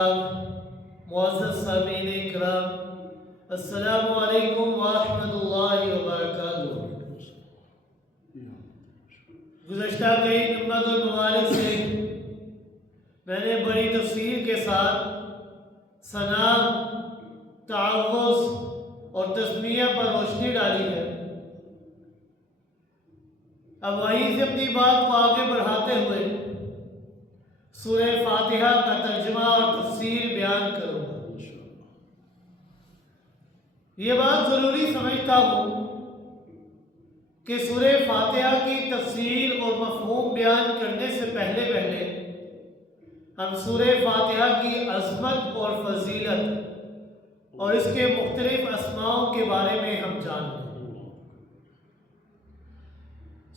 معزز سامعین اکرام، السلام علیکم ورحمۃ اللہ وبرکاتہ۔ گزشتہ کئی جمعہ المبارک سے میں نے بڑی تفصیل کے ساتھ ثنا، تعوذ اور تسمیہ پر روشنی ڈالی ہے۔ اب وہیں سے اپنی بات کو آگے بڑھاتے ہوئے سورہ فاتحہ کا ترجمہ اور تفسیر بیان کروں گا۔ یہ بات ضروری سمجھتا ہوں کہ سورہ فاتحہ کی تفسیر اور مفہوم بیان کرنے سے پہلے ہم سورہ فاتحہ کی عظمت اور فضیلت اور اس کے مختلف اسماؤں کے بارے میں ہم جان لیں۔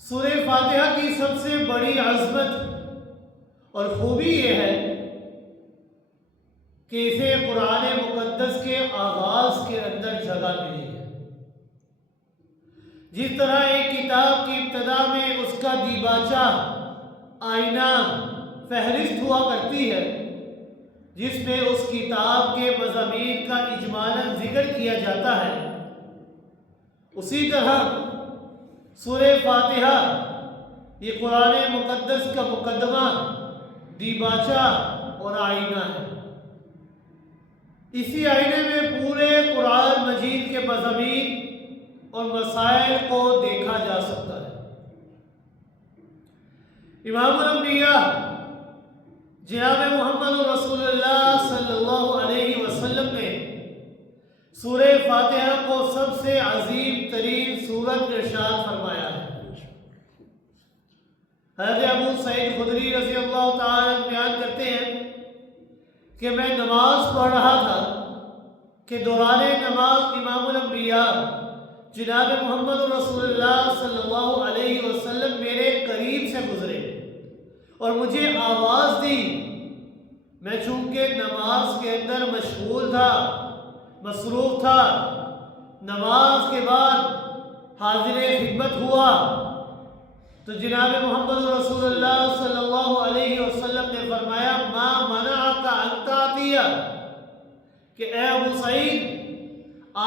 سورہ فاتحہ کی سب سے بڑی عظمت اور خوبی یہ ہے کہ اسے قرآن مقدس کے آغاز کے اندر جگہ ملی ہے۔ جس طرح ایک کتاب کی ابتدا میں اس کا دیباچہ، آئینہ، فہرست ہوا کرتی ہے جس میں اس کتاب کے مضامین کا اجمالاً ذکر کیا جاتا ہے، اسی طرح سورہ فاتحہ یہ قرآن مقدس کا مقدمہ، دیباچہ اور آئینہ ہے۔ اسی آئینے میں پورے قرآن مجید کے مضامین اور مسائل کو دیکھا جا سکتا ہے۔ امام الانبیاء جناب محمد رسول اللہ صلی اللہ علیہ وسلم نے سورہ فاتحہ کو سب سے عظیم ترین سورت ارشاد فرمایا ہے۔ حضرت ابو سعید خدری رضی اللہ تعالیٰ بیان کرتے ہیں کہ میں نماز پڑھ رہا تھا کہ دوران نماز امام الانبیاء جناب محمد رسول اللہ صلی اللہ علیہ وسلم میرے قریب سے گزرے اور مجھے آواز دی۔ میں چونکہ نماز کے اندر مشغول تھا، مصروف تھا، نماز کے بعد حاضر خدمت ہوا تو جناب محمد رسول اللہ صلی اللہ علیہ وسلم نے فرمایا ما منعک ان تأتی، کہ اے ابو سعید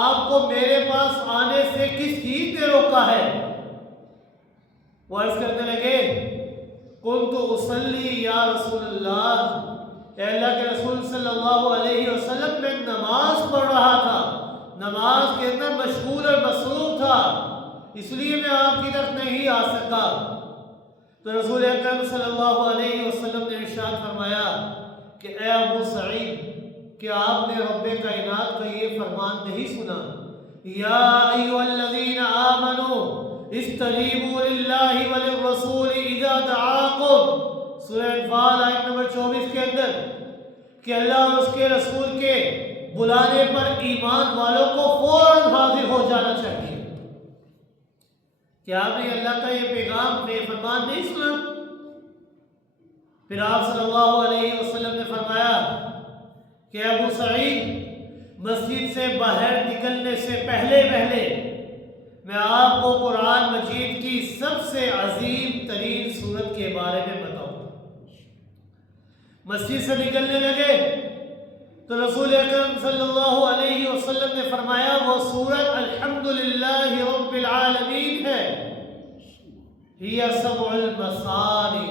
آپ کو میرے پاس آنے سے کس چیز نے روکا ہے؟ وہ عرض کرنے لگے قلت اصلی یا رسول اللہ، اے اللہ کے رسول صلی اللہ علیہ وسلم، میں نماز پڑھ رہا تھا، نماز کے اندر مشغول اور مصروف تھا، اس لیے میں آپ کی طرف نہیں آ سکا۔ تو رسول اکرم صلی اللہ علیہ وسلم نے ارشاد فرمایا کہ اے ابو سعید، کہ آپ نے رب کائنات کا یہ فرمان نہیں سنا یا ایھا الذین آمنوا استجیبوا للہ وللرسول اذا دعاکم، سورہ انفال آیت نمبر 24 کے اندر، کہ اللہ اور اس کے رسول کے بلانے پر ایمان والوں کو فوراً حاضر ہو جانا چاہیے۔ کیا آپ نے اللہ کا یہ پیغام، یہ فرمان نہیں سنا؟ پھر آپ صلی اللہ علیہ وسلم نے فرمایا کہ ابو سعید، مسجد سے باہر نکلنے سے پہلے میں آپ کو قرآن مجید کی سب سے عظیم ترین سورت کے بارے میں بتاؤں۔ مسجد سے نکلنے لگے تو رسول اکرم صلی اللہ علیہ وسلم نے فرمایا وہ سورت الحمدللہ رب العالمین ہے، ہی سبع المثانی،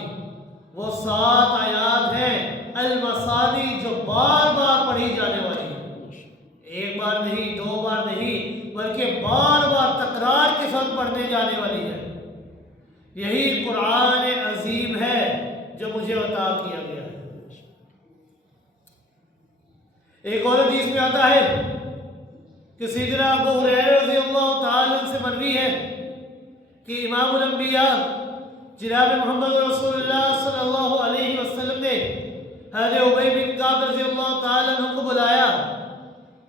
وہ 7 آیات ہیں المثانی جو بار بار پڑھی جانے والی ہے، ایک بار نہیں، 2 بار نہیں، بلکہ بار بار تکرار کے ساتھ پڑھنے جانے والی ہے۔ یہی قرآن عظیم ہے جو مجھے عطا کیا گیا ہے۔ ایک اور حدیث میں آتا ہے کہ سیدنا ابو ہریرہ رضی اللہ تعالیٰ عنہ سے مروی ہے کہ امام الانبیاء جناب محمد رسول اللہ صلی اللہ علیہ وسلم نے حضرت ابی بن کعب رضی اللہ تعالیٰ عنہ کو بلایا۔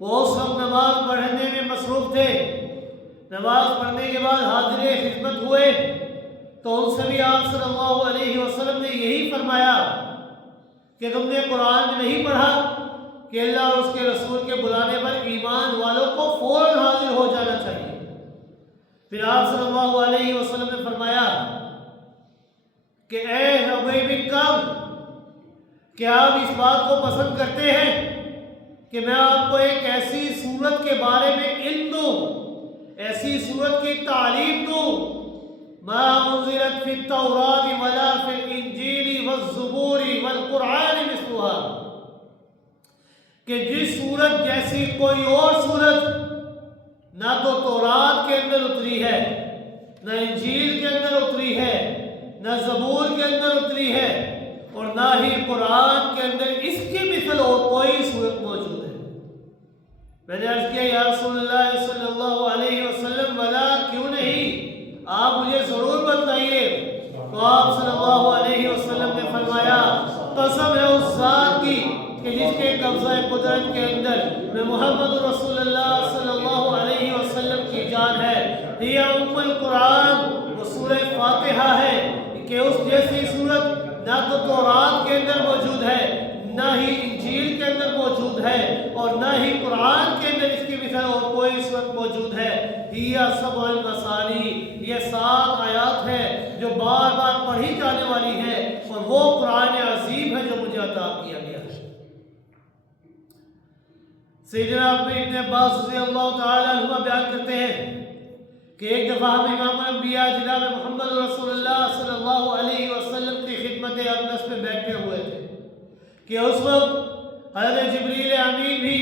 وہ اس وقت نماز پڑھنے میں مصروف تھے۔ نماز پڑھنے کے بعد حاضر خدمت ہوئے تو ان سے بھی آپ صلی اللہ علیہ وسلم نے یہی فرمایا کہ تم نے قرآن میں نہیں پڑھا کہ اللہ اور اس کے رسول کے بلانے پر ایمان والوں کو فوراً حاضر ہو جانا چاہیے۔ پھر آپ صلی اللہ علیہ وسلم نے فرمایا کہ اے ابی بن کعب، کیا آپ اس بات کو پسند کرتے ہیں کہ میں آپ کو ایک ایسی صورت کے بارے میں علم دوں، ایسی صورت کی تعلیم دوں، ما انزلت فی التوراۃ ولا فی الانجیل والزبور والقرآن مثلها، کہ جس صورت جیسی کوئی اور صورت نہ تو تورات کے اندر اتری ہے، نہ انجیل کے اندر اتری ہے، نہ زبور کے اندر اتری ہے، اور نہ ہی قرآن کے اندر اس کی مثل اور کوئی صورت موجود ہے۔ میں نے عرض کیا یا رسول اللہ صلی اللہ علیہ وسلم ولا، کیوں نہیں، آپ مجھے ضرور بتائیے۔ تو آپ صلی اللہ علیہ وسلم نے فرمایا قسم ہے اس ذات کی کہ جس کے قبضہ قدرت کے اندر میں محمد رسول اللہ صلی اللہ علیہ وسلم کی جان ہے، یہ ام القرآن، وہ سورہ فاتحہ ہے، کہ اس جیسی صورت نہ تو تورات کے اندر موجود ہے، نہ ہی انجیل کے اندر موجود ہے، اور نہ ہی قرآن کے اندر اس کی مثال اور کوئی صورت موجود ہے۔ یہ سبع المثانی، یہ 7 آیات ہے جو بار بار پڑھی جانے والی ہے، اور وہ قرآن عظیم ہے جو مجھے عطا کیا گیا ہے۔ سیدنا ابن عباس رضی اللہ تعالیٰ عنہ بیان کرتے ہیں کہ ایک دفعہ ہم امام الانبیاء جناب محمد رسول اللہ صلی اللہ علیہ وسلم کی خدمت اقدس میں بیٹھے ہوئے تھے کہ اس وقت حضرت جبریل امین بھی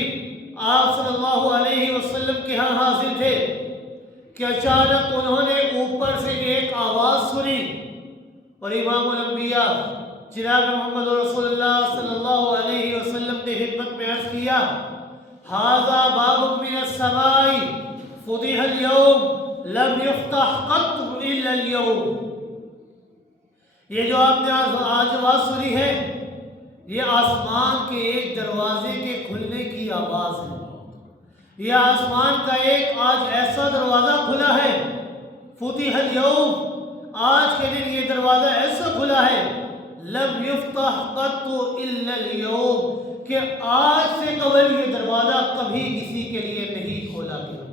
آپ صلی اللہ علیہ وسلم کے ہاں حاضر تھے کہ اچانک انہوں نے اوپر سے ایک آواز سنی، اور امام الانبیاء جناب محمد رسول اللہ صلی اللہ علیہ وسلم کی خدمت میں عرض کیا ھذا باب من السماء فتح اليوم لم يفتح قط الا اليوم، یہ جو آپ نے آج آواز سنی ہے یہ آسمان کے ایک دروازے کے کھلنے کی آواز ہے۔ یہ آسمان کا ایک آج ایسا دروازہ کھلا ہے، فتح اليوم، آج کے دن یہ دروازہ ایسا کھلا ہے، لم يفتح قط الا اليوم، کہ آج سے قبل یہ دروازہ کبھی کسی کے لیے نہیں کھولا گیا۔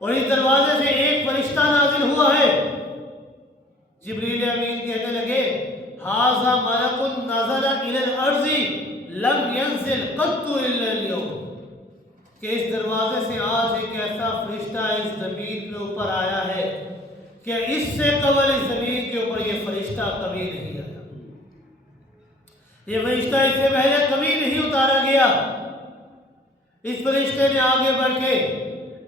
اور اس دروازے سے ایک فرشتہ نازل ہوا ہے۔ جبریل امین کہنے لگے ھذا ملک نزل الی الارض لم ينزل قط الا اليوم، کہ اس دروازے سے آج ایک ایسا فرشتہ اس زمین کے اوپر آیا ہے کہ اس سے قبل اس زمین کے اوپر یہ فرشتہ کبھی نہیں آیا، یہ فرشتہ اس سے پہلے کبھی نہیں اتارا گیا۔ اس فرشتے نے آگے بڑھ کے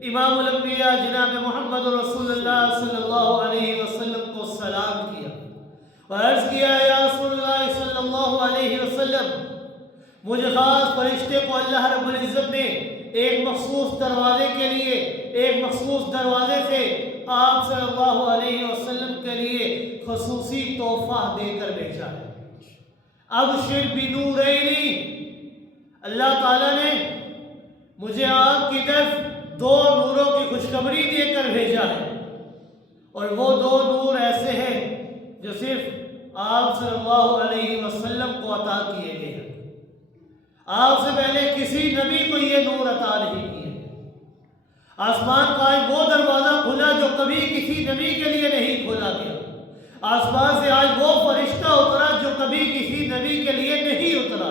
امام الانبیاء جناب محمد رسول اللہ صلی اللہ علیہ وسلم کو سلام کیا اور عرض کیا یا رسول اللہ صلی اللہ علیہ وسلم، مجھے خاص فرشتے کو اللہ رب العزت نے ایک مخصوص دروازے کے لیے، ایک مخصوص دروازے سے آپ صلی اللہ علیہ وسلم کے لیے خصوصی تحفہ دے کر بھیجا ہے۔ ابشر بنورین، اللہ تعالیٰ نے مجھے آپ کی طرف 2 نوروں کی خوشخبری دے کر بھیجا ہے، اور وہ 2 نور ایسے ہیں جو صرف آپ صلی اللہ علیہ وسلم کو عطا کیے گئے ہیں۔ آپ سے پہلے کسی نبی کو یہ نور عطا نہیں کیے۔ آسمان کا آج وہ دروازہ کھلا جو کبھی کسی نبی کے لیے نہیں کھولا گیا۔ آسمان سے آج وہ فرشتہ اترا جو کبھی کسی نبی کے لیے نہیں اترا۔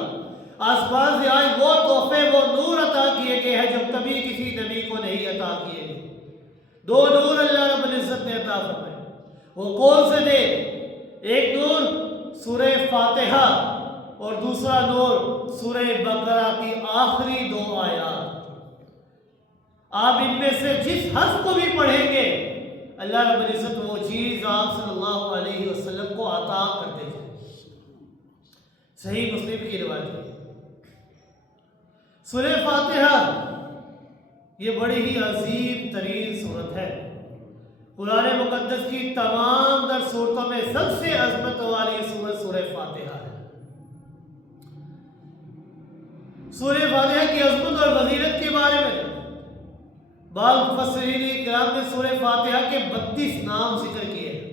آسمان سے آج وہ تحفے، وہ نور عطا کیے گئے ہیں جو کبھی کسی نبی کو نہیں عطا کیے گئے۔ 2 نور اللہ رب العزت نے عطا فرمائے، وہ کون سے تھے؟ ایک نور سورہ فاتحہ اور دوسرا نور سورہ بقرہ کی آخری 2 آیات۔ آپ ان میں سے جس حرف کو بھی پڑھیں گے اللہ رب العزت وہ چیز آپ صلی اللہ علیہ وسلم کو عطا کرتے ہیں۔ صحیح مسلم کی روایت ہے۔ سورہ فاتحہ یہ بڑی ہی عظیم ترین سورت ہے۔ قرآن مقدس کی تمام در سورتوں میں سب سے عظمت والی سورت سورہ فاتحہ ہے۔ سورہ فاتحہ کی عظمت اور فضیلت کے بارے میں بعض مفسرین کرام نے سورہ فاتحہ کے 32 نام ذکر کیے ہیں،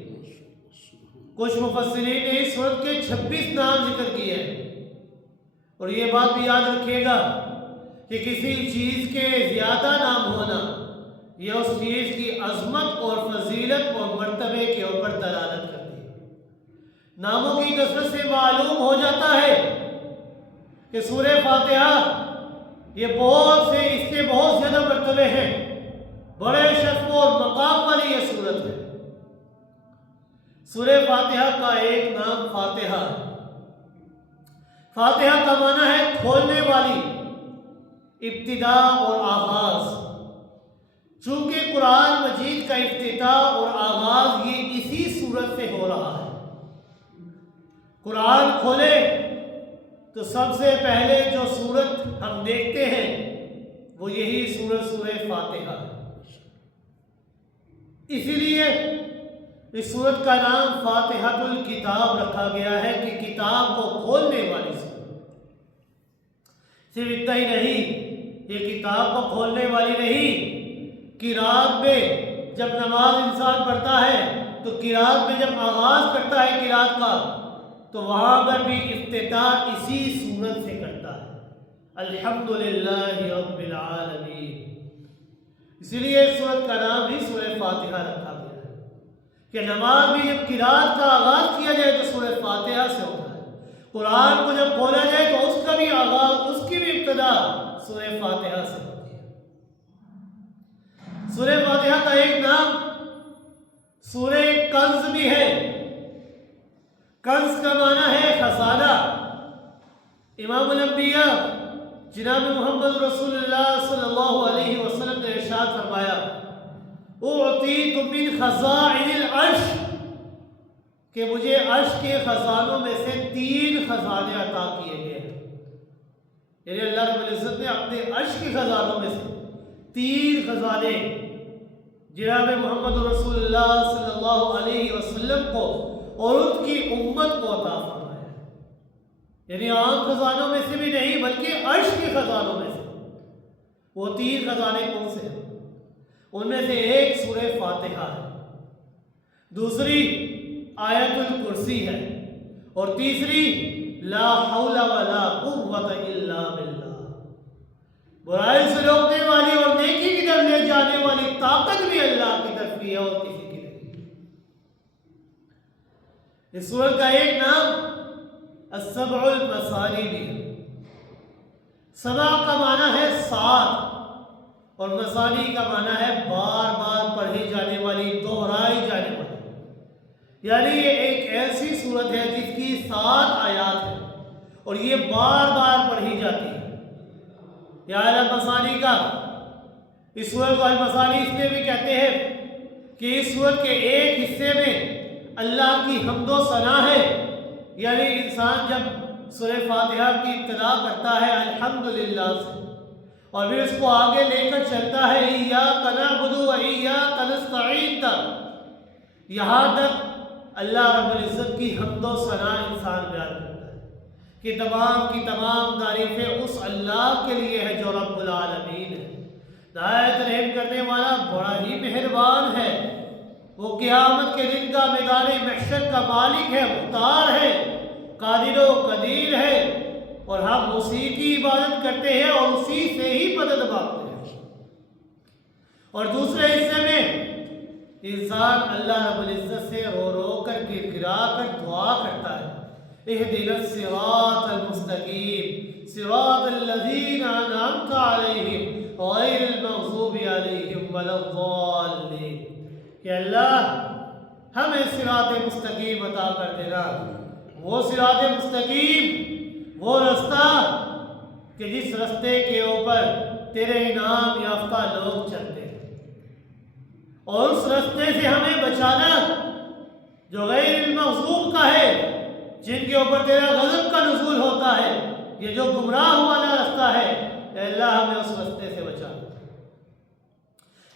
کچھ مفسرین نے اس سورت کے 26 نام ذکر کیے ہیں۔ اور یہ بات بھی یاد رکھیے گا کہ کسی چیز کے زیادہ نام ہونا یہ اس چیز کی عظمت اور فضیلت اور مرتبے کے اوپر دلالت کرتی ہے۔ ناموں کی کثرت سے معلوم ہو جاتا ہے کہ سورہ فاتحہ یہ اس کے بہت زیادہ مرتبے ہیں، بڑے شرف اور مقام والی یہ سورت ہے۔ سورہ فاتحہ کا ایک نام فاتحہ ہے۔ فاتحہ کا معنی ہے کھولنے والی، ابتدا اور آغاز۔ چونکہ قرآن مجید کا افتتاح اور آغاز یہ اسی سورت سے ہو رہا ہے۔ قرآن کھولے تو سب سے پہلے جو سورت ہم دیکھتے ہیں وہ یہی سورہ فاتحہ ہے۔ اسی لیے اس سورت کا نام فاتحۃ الکتاب رکھا گیا ہے کہ کتاب کو کھولنے والی سورت۔ صرف اتنا ہی نہیں، یہ کتاب کو کھولنے والی نہیں، قرات میں جب نماز انسان پڑھتا ہے تو قرات میں جب آغاز کرتا ہے قرات کا تو وہاں پر بھی افتتاح اسی سورت سے کرتا ہے، الحمدللہ رب العالمین۔ اسی لیے اس سورت کا نام ہی سورہ فاتحہ رکھا گیا ہے کہ نماز میں جب قرات کا آغاز کیا جائے تو سورہ فاتحہ سے ہوتا ہے، قرآن کو جب کھولا جائے تو اس کا بھی آغاز، اس کی بھی ابتدا سورہ فاتحہ سے ہوتی ہے۔ سورہ فاتحہ کا ایک نام سورہ کنز بھی ہے۔ کنز کا معنی ہے خزانہ۔ امام الانبیاء جناب محمد رسول اللہ صلی اللہ علیہ وسلم نے ارشاد فرمایا، اعطیت من خزائن العرش، کہ مجھے عرش کے خزانوں میں سے 3 خزانے عطا کیے گئے ہیں۔ یعنی اللہ رب العزت نے اپنے عرش کے خزانوں میں سے 3 خزانے جناب محمد رسول اللہ صلی اللہ علیہ وسلم کو اور ان کی امت کو عطا فرمایا ہے۔ یعنی عام خزانوں میں سے بھی نہیں بلکہ عرش کے خزانوں میں سے۔ وہ 3 خزانے کون سے ہیں؟ ان میں سے ایک سورہ فاتحہ ہے، دوسری آیت الکرسی ہے، اور تیسری لا حول ولا قوت الا باللہ، برائی سے روکنے والی اور نیکی کی طرف لے جانے والی طاقت بھی اللہ کی طرف کی ہے اور کسی کی نہیں۔ اس سورت کا ایک نام السبع المثانی بھی ہے۔ سبع کا معنی ہے 7 اور مثانی کا معنی ہے بار بار پڑھی جانے والی، دہرائی جانے والی۔ یعنی یہ ایک ایسی سورت ہے جس کی 7 آیات ہیں اور یہ بار بار پڑھی جاتی ہے۔ یا المثانی کا، اس سورت کو المثانی اس لیے بھی کہتے ہیں کہ اس سورت کے ایک حصے میں اللہ کی حمد و ثنا ہے۔ یعنی انسان جب سورہ فاتحہ کی ابتدا کرتا ہے الحمدللہ سے اور پھر اس کو آگے لے کر چلتا ہے ایاک نعبد و ایاک نستعین تک، یہاں تک اللہ رب العزت کی حمد و ثنا انسان بیان کرتا ہے کہ تمام کی تمام تعریفیں اس اللہ کے لیے ہے جو رب العالمین ہے، نہایت رحم کرنے والا، بڑا ہی مہربان ہے۔ وہ قیامت کے دن کا میدان محشر کا مالک ہے، مختار ہے، قادر و قدیر ہے، اور ہم اسی کی عبادت کرتے ہیں اور اسی سے ہی مدد مانگتے ہیں۔ اور دوسرے حصے میں انسان اللہ رب العزت سے رو رو کر گڑگڑا کر دعا کرتا ہے، اہدنا الصراط المستقیم صراط الذین انعمت علیہم غیر المغضوب علیہم ولا الضالین، کہ اللہ ہمیں صراط مستقیم عطا کر دینا، وہ صراط مستقیم، وہ رستہ کہ جس رستے کے اوپر تیرے انعام یافتہ لوگ چلتے ہیں، اور اس رستے سے ہمیں بچانا جو غیر المغضوب کا ہے، جن کے اوپر تیرا غضب کا نزول ہوتا ہے، یہ جو گمراہ والا رستہ ہے، اے اللہ ہمیں اس رستے سے بچا۔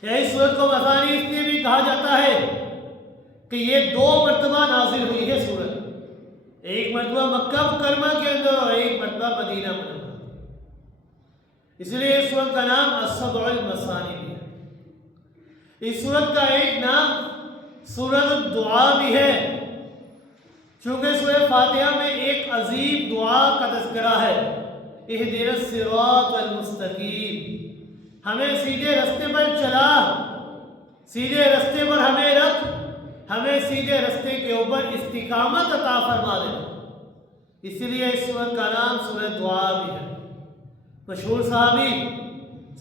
اس سورت کو مثانی اس لیے بھی کہا جاتا ہے کہ یہ 2 مرتبہ نازل ہوئی ہے سورت، ایک مرتبہ مکہ مکرمہ کے اندر اور ایک مرتبہ مدینہ منورہ، اس لیے اس سورت کا نام السبع المثانی بھی ہے۔ اس سورت کا ایک نام سورۃ الدعاء بھی ہے، چونکہ سورہ فاتحہ میں ایک عظیم دعا کا تذکرہ ہے، اہدنا الصراط المستقیم، ہمیں سیدھے رستے پر چلا، سیدھے رستے پر ہمیں رکھ، ہمیں سیدھے رستے کے اوپر استقامت عطا فرما دے. اسی لیے اس سورت کا نام سورۃ دعا بھی ہے. مشہور صحابی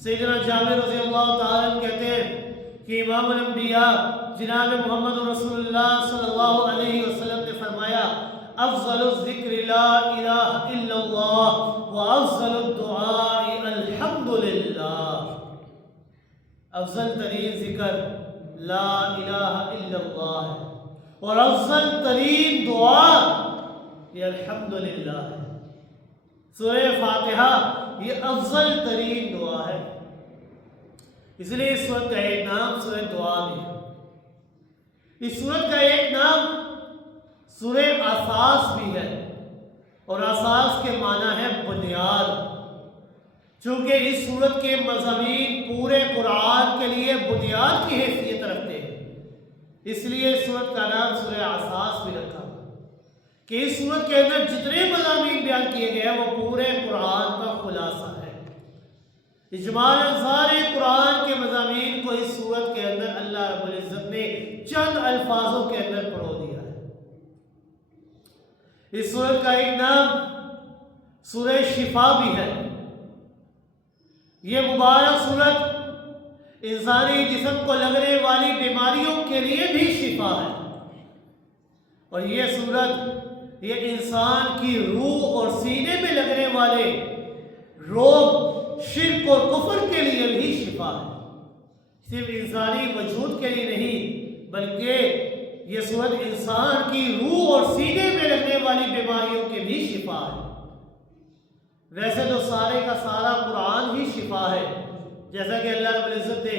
سیدنا جابر رضی اللہ تعالیٰ عنہ کہتے ہیں کہ امام الانبیاء جناب محمد رسول اللہ صلی اللہ علیہ وسلم نے فرمایا افضل الذکر لا الہ الا اللہ وافضل الدعاء الحمدللہ. افضل ترین ذکر لا الہ الا اللہ ہے اور افضل ترین دعا یہ الحمدللہ ہے. سورہ فاتحہ یہ افضل ترین دعا ہے. اس لیے اس سورت کا ایک نام سورہ دعا بھی ہے. اس سورت کا ایک نام سورہ اساس بھی ہے اور اساس کے معنی ہے بنیاد. چونکہ اس سورت کے مضامین پورے قرآن کے لیے بنیاد کی حیثیت رکھتے ہیں اس لیے اس سورت کا نام سورہ اساس بھی رکھا کہ اس سورت کے اندر جتنے مضامین بیان کیے گئے ہیں وہ پورے قرآن کا خلاصہ ہے. اجمالاً سارے قرآن کے مضامین کو اس سورت کے اندر اللہ رب العزت نے چند الفاظوں کے اندر پرو دیا ہے. اس سورت کا ایک نام سورہ شفا بھی ہے. یہ مبارک سورت انسانی جسم کو لگنے والی بیماریوں کے لیے بھی شفا ہے اور یہ سورت یہ انسان کی روح اور سینے میں لگنے والے روگ شرک اور کفر کے لیے بھی شفا ہے. صرف انسانی وجود کے لیے نہیں بلکہ یہ سورت انسان کی روح اور سینے میں لگنے والی بیماریوں کے بھی شفا ہے. ویسے تو سارے کا سارا قرآن ہی شفا ہے جیسا کہ اللہ رب العزت نے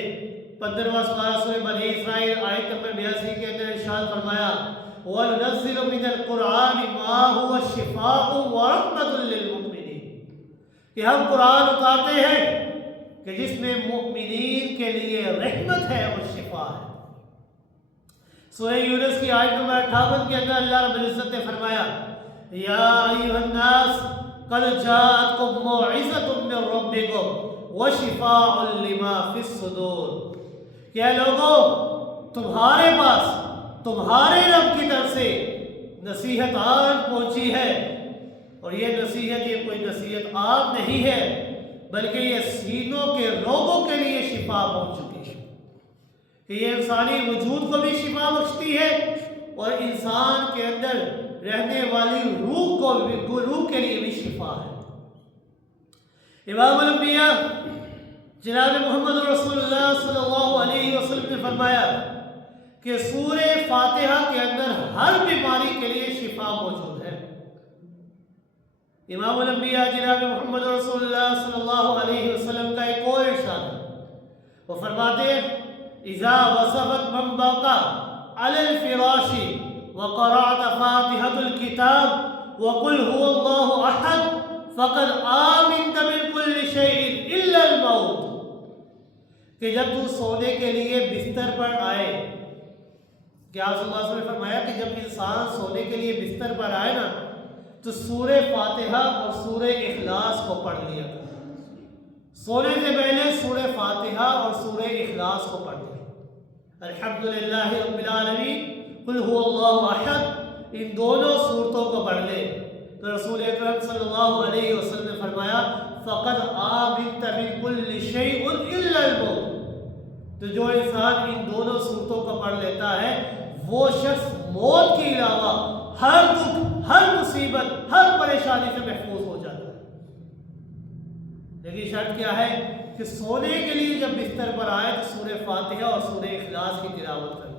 15واں سورہ سورہ بنی اسرائیل آیت نمبر 82 کے اندر ارشاد فرمایا وَنُنَزِّلُ مِنَ الْقُرْآنِ مَا هُوَ شِفَاءٌ وَرَحْمَةٌ لِّلْمُؤْمِنِينَ کہ ہم قرآن اتارتے ہیں کہ جس میں مؤمنین کے لیے رحمت ہے اور شفا ہے. سورہ یونس کی آیت نمبر 58 کے اندر اللہ رب العزت نے فرمایا یا ایھا الناس قد جاءتکم موعظۃ من ربکم وشفاء لما فی الصدور کہ اے لوگوں تمہارے پاس تمہارے رب کی طرف سے نصیحت آن پہنچی ہے اور یہ نصیحت یہ کوئی نصیحت عام نہیں ہے بلکہ یہ سینوں کے روگوں کے لیے شفا پہنچ چکی ہے کہ یہ انسانی وجود کو بھی شفا بخشتی ہے اور انسان کے اندر رہنے والی روح کے لیے بھی شفا ہے. امام الانبیاء جناب محمد رسول اللہ صلی اللہ علیہ وسلم نے فرمایا کہ سورہ فاتحہ کے اندر ہر بیماری کے لیے شفا موجود ہے. امام الانبیاء جناب محمد رسول اللہ صلی اللہ علیہ وسلم کا ایک اور ارشاد ہے. وہ فرماتے ہیں اذا وصفت من بقى على الفراش وقرأت فاتحة الكتاب وقل هو الله أحد فقد آمنت من كل شيء إلا الموت کہ جب تو سونے کے لیے بستر پر آئے کہ آپ صلی اللہ علیہ وسلم نے فرمایا کہ جب انسان سونے کے لیے بستر پر آئے نا تو سورہ فاتحہ اور سورہ اخلاص کو پڑھ لیا کرے. سونے سے پہلے سورہ فاتحہ اور سورہ اخلاص کو پڑھ لیا. الحمدللہ رب العالمین قل هو اللہ احد ان دونوں صورتوں کو پڑھ لے تو رسول اکرم صلی اللہ علیہ وسلم نے فرمایا فقد آمنت من كل شيء الا الموت. تو جو انسان ان دونوں صورتوں کو پڑھ لیتا ہے وہ شخص موت کے علاوہ ہر دکھ ہر مصیبت ہر پریشانی سے محفوظ ہو جاتا ہے. لیکن شرط کیا ہے کہ سونے کے لیے جب بستر پر آئے تو سورہ فاتحہ اور سورہ اخلاص کی تلاوت کریں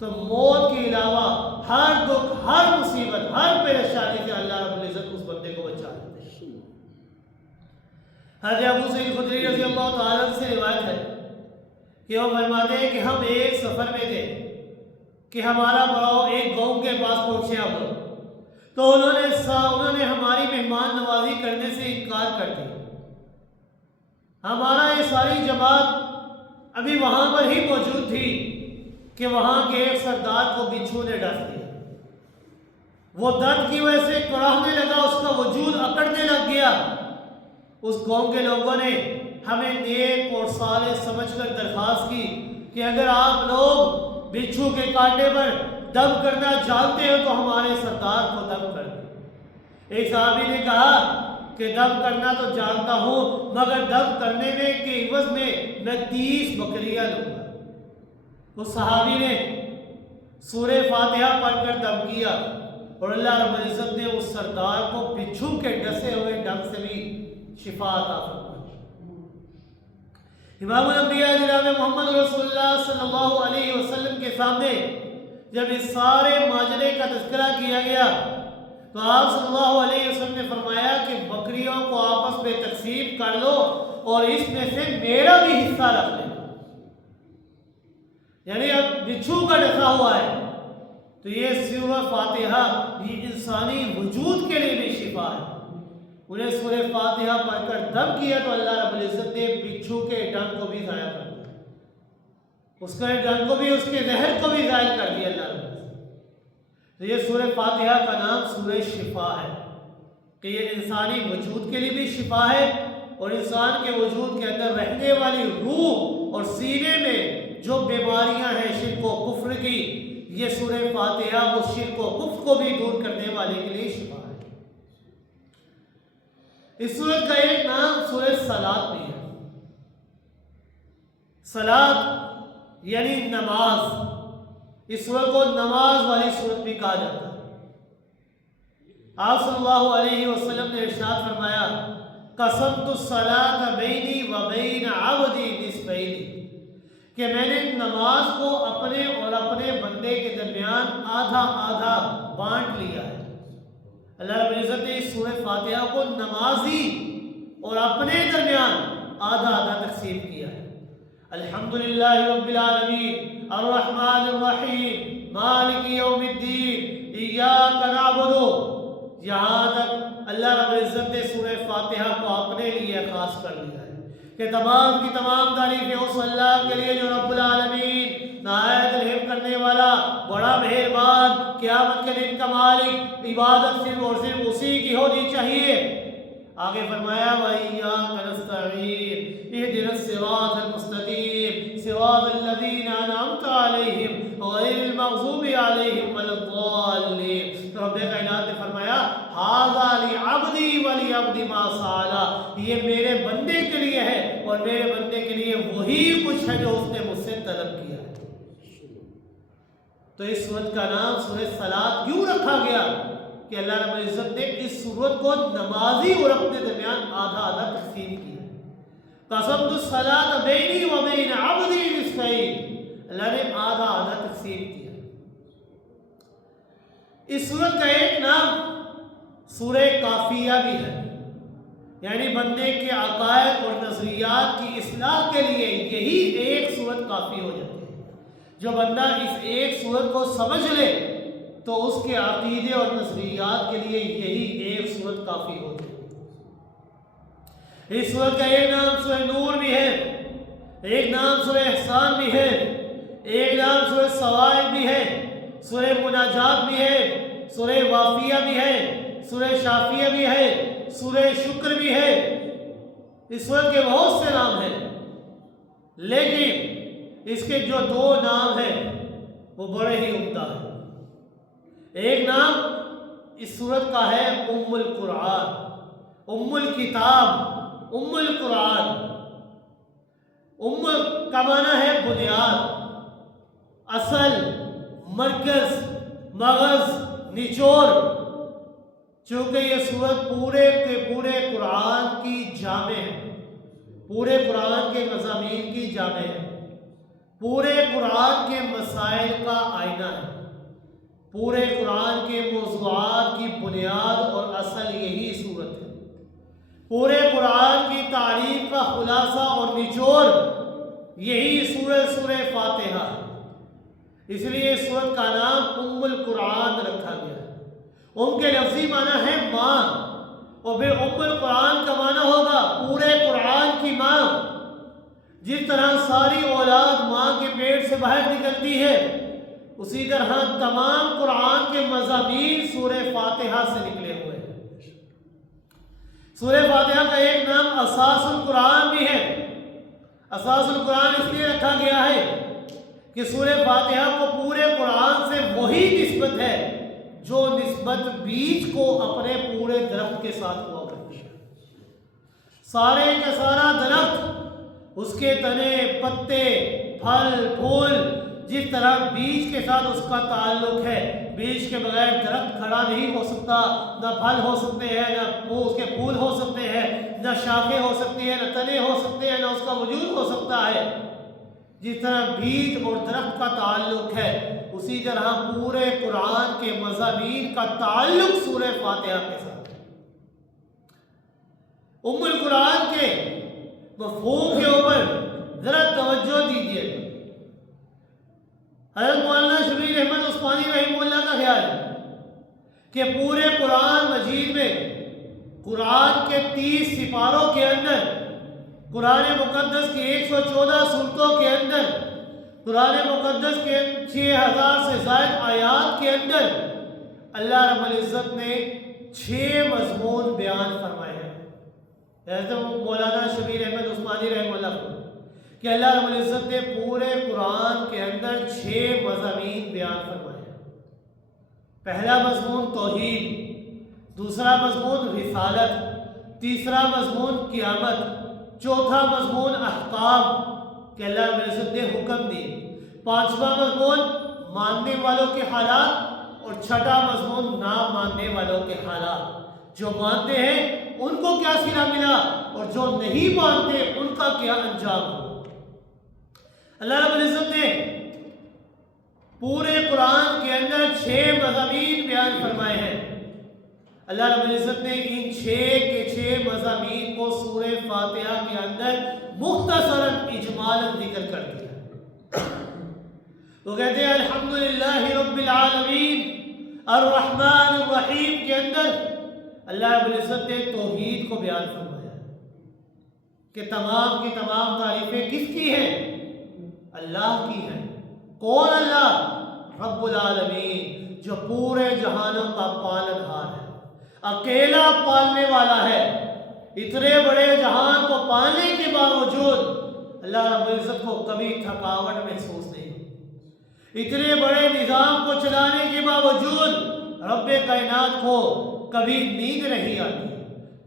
تو موت کے علاوہ ہر دکھ ہر مصیبت ہر پریشانی سے اللہ رب العزت اس بندے کو بچا لیتے ہیں. حضرت ابو سعید خدری رضی اللہ تعالیٰ سے روایت ہے کہ وہ فرماتے ہیں کہ ہم ایک سفر میں تھے کہ ہمارا بڑا ایک گاؤں کے پاس پہنچے ہم لوگ تو انہوں نے ہماری مہمان نوازی کرنے سے انکار کر دیا. ہمارا یہ ساری جماعت ابھی وہاں پر ہی موجود تھی کہ وہاں کے ایک سردار کو بچھو نے ڈس دیا. وہ درد کی وجہ سے کڑاہنے لگا اس کا وجود اکڑنے لگ گیا. اس قوم کے لوگوں نے ہمیں نیک اور صالح سمجھ کر درخواست کی کہ اگر آپ لوگ بچھو کے کانٹے پر دم کرنا جانتے ہو تو ہمارے سردار کو دم کر دو۔ ایک صحابی نے کہا کہ دم کرنا تو جانتا ہوں، مگر دم کرنے میں کے عوض میں 30 بکریاں لوں گا۔ اس صحابی نے سورہ فاتحہ پڑھ کر دم کیا اور اللہ رب العزت نے اس سردار کو بچھو کے ڈسے ہوئے ڈنگ سے بھی شفا عطا فرمائی۔ امام الانبیاء جناب محمد رسول اللہ صلی اللہ علیہ وسلم کے سامنے جب اس سارے ماجرے کا تذکرہ کیا گیا تو آپ صلی اللہ علیہ وسلم نے فرمایا کہ بکریوں کو آپس میں تقسیم کر لو اور اس میں سے میرا بھی حصہ رکھ لینا۔ یعنی اب بچھو کا ڈسا ہوا ہے تو یہ سورہ فاتحہ یہ انسانی وجود کے لیے بھی شفا ہے۔ انہیں سورہ فاتحہ پڑھ کر دم کیا تو اللہ رب العزت نے بچھو کے ڈنگ کو بھی ضائع کر دیا، اس کے ڈنگ کو بھی، اس کے زہر کو بھی ضائع کر دیا اللہ رب العزت۔ تو یہ سورہ فاتحہ کا نام سورہ شفا ہے کہ یہ انسانی وجود کے لیے بھی شفا ہے اور انسان کے وجود کے اندر رہنے والی روح اور سینے میں جو بیماریاں ہیں شرک و کفر کی، یہ سورہ فاتحہ وہ شرک و کفر کو بھی دور کرنے والے کے لیے شفا ہے۔ اس سورت کا ایک نام سورہ صلاۃ بھی ہے۔ صلاۃ یعنی نماز، اس سورت کو نماز والی سورت بھی کہا جاتا ہے۔ آپ صلی اللہ علیہ وسلم نے ارشاد فرمایا قسمت الصلاۃ بینی و بین عبدی نصفین، کہ میں نے نماز کو اپنے اور اپنے بندے کے درمیان آدھا آدھا بانٹ لیا ہے۔ اللہ رب العزت نے اس سورہ فاتحہ کو نمازی اور اپنے درمیان آدھا آدھا تقسیم کیا ہے۔ الحمدللہ رب العالمین الرحمن الرحیم مالک یوم الدین ایاک نعبد، یہاں تک اللہ رب العزت نے سورہ فاتحہ کو اپنے لیے خاص کر لیا ہے کہ تمام کی تمام تعریفیں اس اللہ کے لیے جو رب العالمین نہایت رحم کرنے والا، بڑا مہربان، قیامت کے دن کا مالک، عبادت صرف اور صرف اسی کی ہونی چاہیے۔ آگے فرمایا وَإِيَّاكَ نَسْتَعِينُ اهْدِنَا الصِّرَاطَ الْمُسْتَقِيمَ صِرَاطَ الَّذِينَ أَنْعَمْتَ عَلَيْهِمْ غَيْرِ الْمَغْضُوبِ عَلَيْهِمْ وَلَا الضَّالِّينَ۔ تو رب کائنات نے فرمایا هَذَا لِعَبْدِي وَلِعَبْدِ مَا سَأَلَ، یہ میرے بندے کے لیے ہے اور میرے بندے کے لیے وہی کچھ ہے جو اس نے مجھ سے طلب کیا ہے۔ تو اس سورت کا نام سورہ صلاۃ کیوں رکھا گیا کہ اللہ رب العزت نے اس سورت کو نمازی اور اپنے درمیان آدھا آدھا تقسیم کیا۔ قسمت الصلاۃ بینی و بین عبدی نصفین، اللہ نے آدھا آدھا تقسیم کیا۔ اس سورت کا ایک نام سورہ کافیہ بھی ہے، یعنی بندے کے عقائد اور نظریات کی اصلاح کے لیے یہی ایک سورت کافی ہو جاتی ہے۔ جو بندہ اس ایک سورت کو سمجھ لے تو اس کے عقیدے اور نظریات کے لیے یہی ایک سورت کافی ہو جاتی ہے۔ اس سورت کا ایک نام سورہ نور بھی ہے، ایک نام سورہ احسان بھی ہے، ایک نام سورہ سوائد بھی ہے، سورہ مناجات بھی ہے، سورہ وافیہ بھی ہے، سورہ شافیہ بھی ہے، سورہ شکر بھی ہے۔ اس سورت کے بہت سے نام ہیں، لیکن اس کے جو دو نام ہیں وہ بڑے ہی عمدہ ہیں۔ ایک نام اس سورت کا ہے ام القرآن، ام الکتاب، ام القرآن۔ ام کا معنی ہے بنیاد، اصل، مرکز، مغز، نچوڑ۔ چونکہ یہ سورت پورے کے پورے قرآن کی جامع ہے، پورے قرآن کے مضامین کی جامع ہے، پورے قرآن کے مسائل کا آئینہ ہے، پورے قرآن کے موضوعات کی بنیاد اور اصل یہی سورت ہے، پورے قرآن کی تعریف کا خلاصہ اور نچوڑ یہی سورہ فاتحہ ہے۔ اس لیے اس سورت کا نام ام القرآن رکھا گیا ہے۔ ام کے لفظی معنی ہے ماں، اور پھر ام القرآن کا معنی ہوگا پورے قرآن کی ماں۔ جس طرح ساری اولاد ماں کے پیٹ سے باہر نکلتی ہے، اسی طرح تمام قرآن کے مضامین سورہ فاتحہ سے نکلے ہوئے ہیں۔ سورہ فاتحہ کا ایک نام اساس القرآن بھی ہے۔ اساس القرآن اس لیے رکھا گیا ہے کہ سورہ فاتحہ کو پورے قرآن سے وہی نسبت ہے جو نسبت بیج کو اپنے پورے درخت کے ساتھ ہوا کرتی ہے۔ سارے کا سارا درخت، اس کے تنے، پتے، پھل، پھول، جس طرح بیج کے ساتھ اس کا تعلق ہے، بیج کے بغیر درخت کھڑا نہیں ہو سکتا، نہ پھل ہو سکتے ہیں، نہ اس کے پھول ہو سکتے ہیں، نہ شاخیں ہو سکتی ہیں، نہ تنے ہو سکتے ہیں، نہ اس کا وجود ہو سکتا ہے۔ جس طرح بیج اور درخت کا تعلق ہے، اسی طرح پورے قرآن کے مضامین کا تعلق سورہ فاتحہ کے ساتھ۔ ام القرآن کے مفہوم کے اوپر ذرا توجہ دیجیے۔ حضرت مولانا شبیر احمد عثمانی رحمہ اللہ کا خیال ہے کہ پورے قرآن مجید میں قرآن کے 30 سپاروں کے اندر، قرآن مقدس کی 114 صورتوں کے اندر، قرآن مقدس کے 6000 سے زائد آیات کے اندر اللہ رب العزت نے 6 مضمون بیان فرمائے ہیں۔ حضرت مولانا شبیر احمد عثمانی رحمہ اللہ کہ اللہ رب العزت نے پورے قرآن کے اندر 6 مضامین بیان فرمائے ہیں۔ پہلا مضمون توحید، دوسرا مضمون رسالت، تیسرا مضمون قیامت، چوتھا مضمون احکام کہ اللہ رب العزت نے حکم دیے، پانچواں مضمون ماننے والوں کے حالات، اور چھٹا مضمون نہ ماننے والوں کے حالات۔ جو مانتے ہیں ان کو کیا صلہ ملا اور جو نہیں مانتے ان کا کیا انجام ہو۔ اللہ رب العزت نے پورے قرآن کے اندر 6 مضامین بیان فرمائے ہیں۔ اللہ رب العزت نے ان 6 کے 6 مضامین کو سورہ فاتحہ کے اندر مختصراً اجمالاً ذکر کر دیا۔ وہ کہتے ہیں الحمدللہ رب العالمین الرحمن الرحیم کے اندر اللہ رب العزت نے توحید کو بیان فرمایا کہ تمام کی تمام تعریفیں کس کی ہیں؟ اللہ کی ہیں۔ کون اللہ؟ رب العالمین، جو پورے جہانوں کا پالنہار ہے، اکیلا پالنے والا ہے۔ اتنے بڑے جہان کو پالنے کے باوجود اللہ رب العزت کو کبھی تھکاوٹ محسوس نہیں ہوتی۔ اتنے بڑے نظام کو چلانے کے باوجود رب کائنات کو کبھی نیند نہیں آتی۔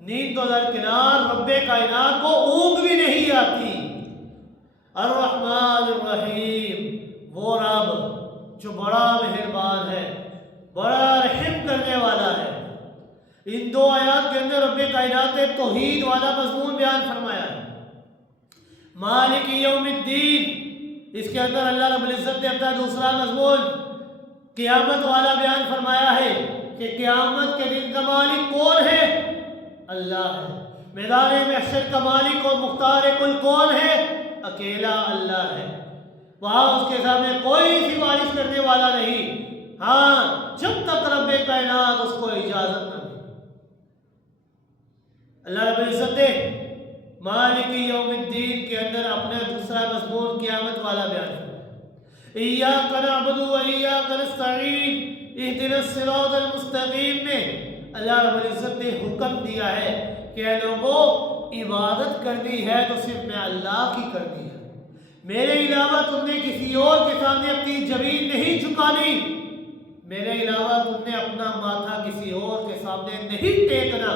نیند تو درکنار، رب کائنات کو اونگ بھی نہیں آتی۔ الرحمن الرحیم، وہ رب جو بڑا مہربان ہے، بڑا رحم کرنے والا ہے۔ ان 2 آیات کے اندر رب کائنات نے توحید والا مضمون بیان فرمایا ہے۔ مالک یوم الدین، اس کے اندر اللہ رب العزت نے اپنا دوسرا مضمون قیامت والا بیان فرمایا ہے کہ قیامت کے دن کا مالک کون ہے؟ اللہ ہے۔ میدان محشر کا مالک اور مختار کل کون ہے؟ اکیلا اللہ ہے۔ وہاں اس کے سامنے کوئی سفارش کرنے والا نہیں، ہاں جب تک رب کائنات اس کو اجازت نہ دے۔ اللہ رب العزت نے مالک یوم الدین کے اندر اپنا دوسرا مضمون قیامت والا بیان کیا۔ ایاک نعبد و ایاک نستعین اہدنا الصراط المستقیم میں اللہ رب العزت نے حکم دیا ہے کہ اے لوگوں، عبادت کرنی ہے تو صرف میں اللہ کی کرنی ہے، میرے علاوہ تم نے کسی اور کے سامنے اپنی جبین نہیں جھکانی، میرے علاوہ تم نے اپنا ماتھا کسی اور کے سامنے نہیں ٹیکنا۔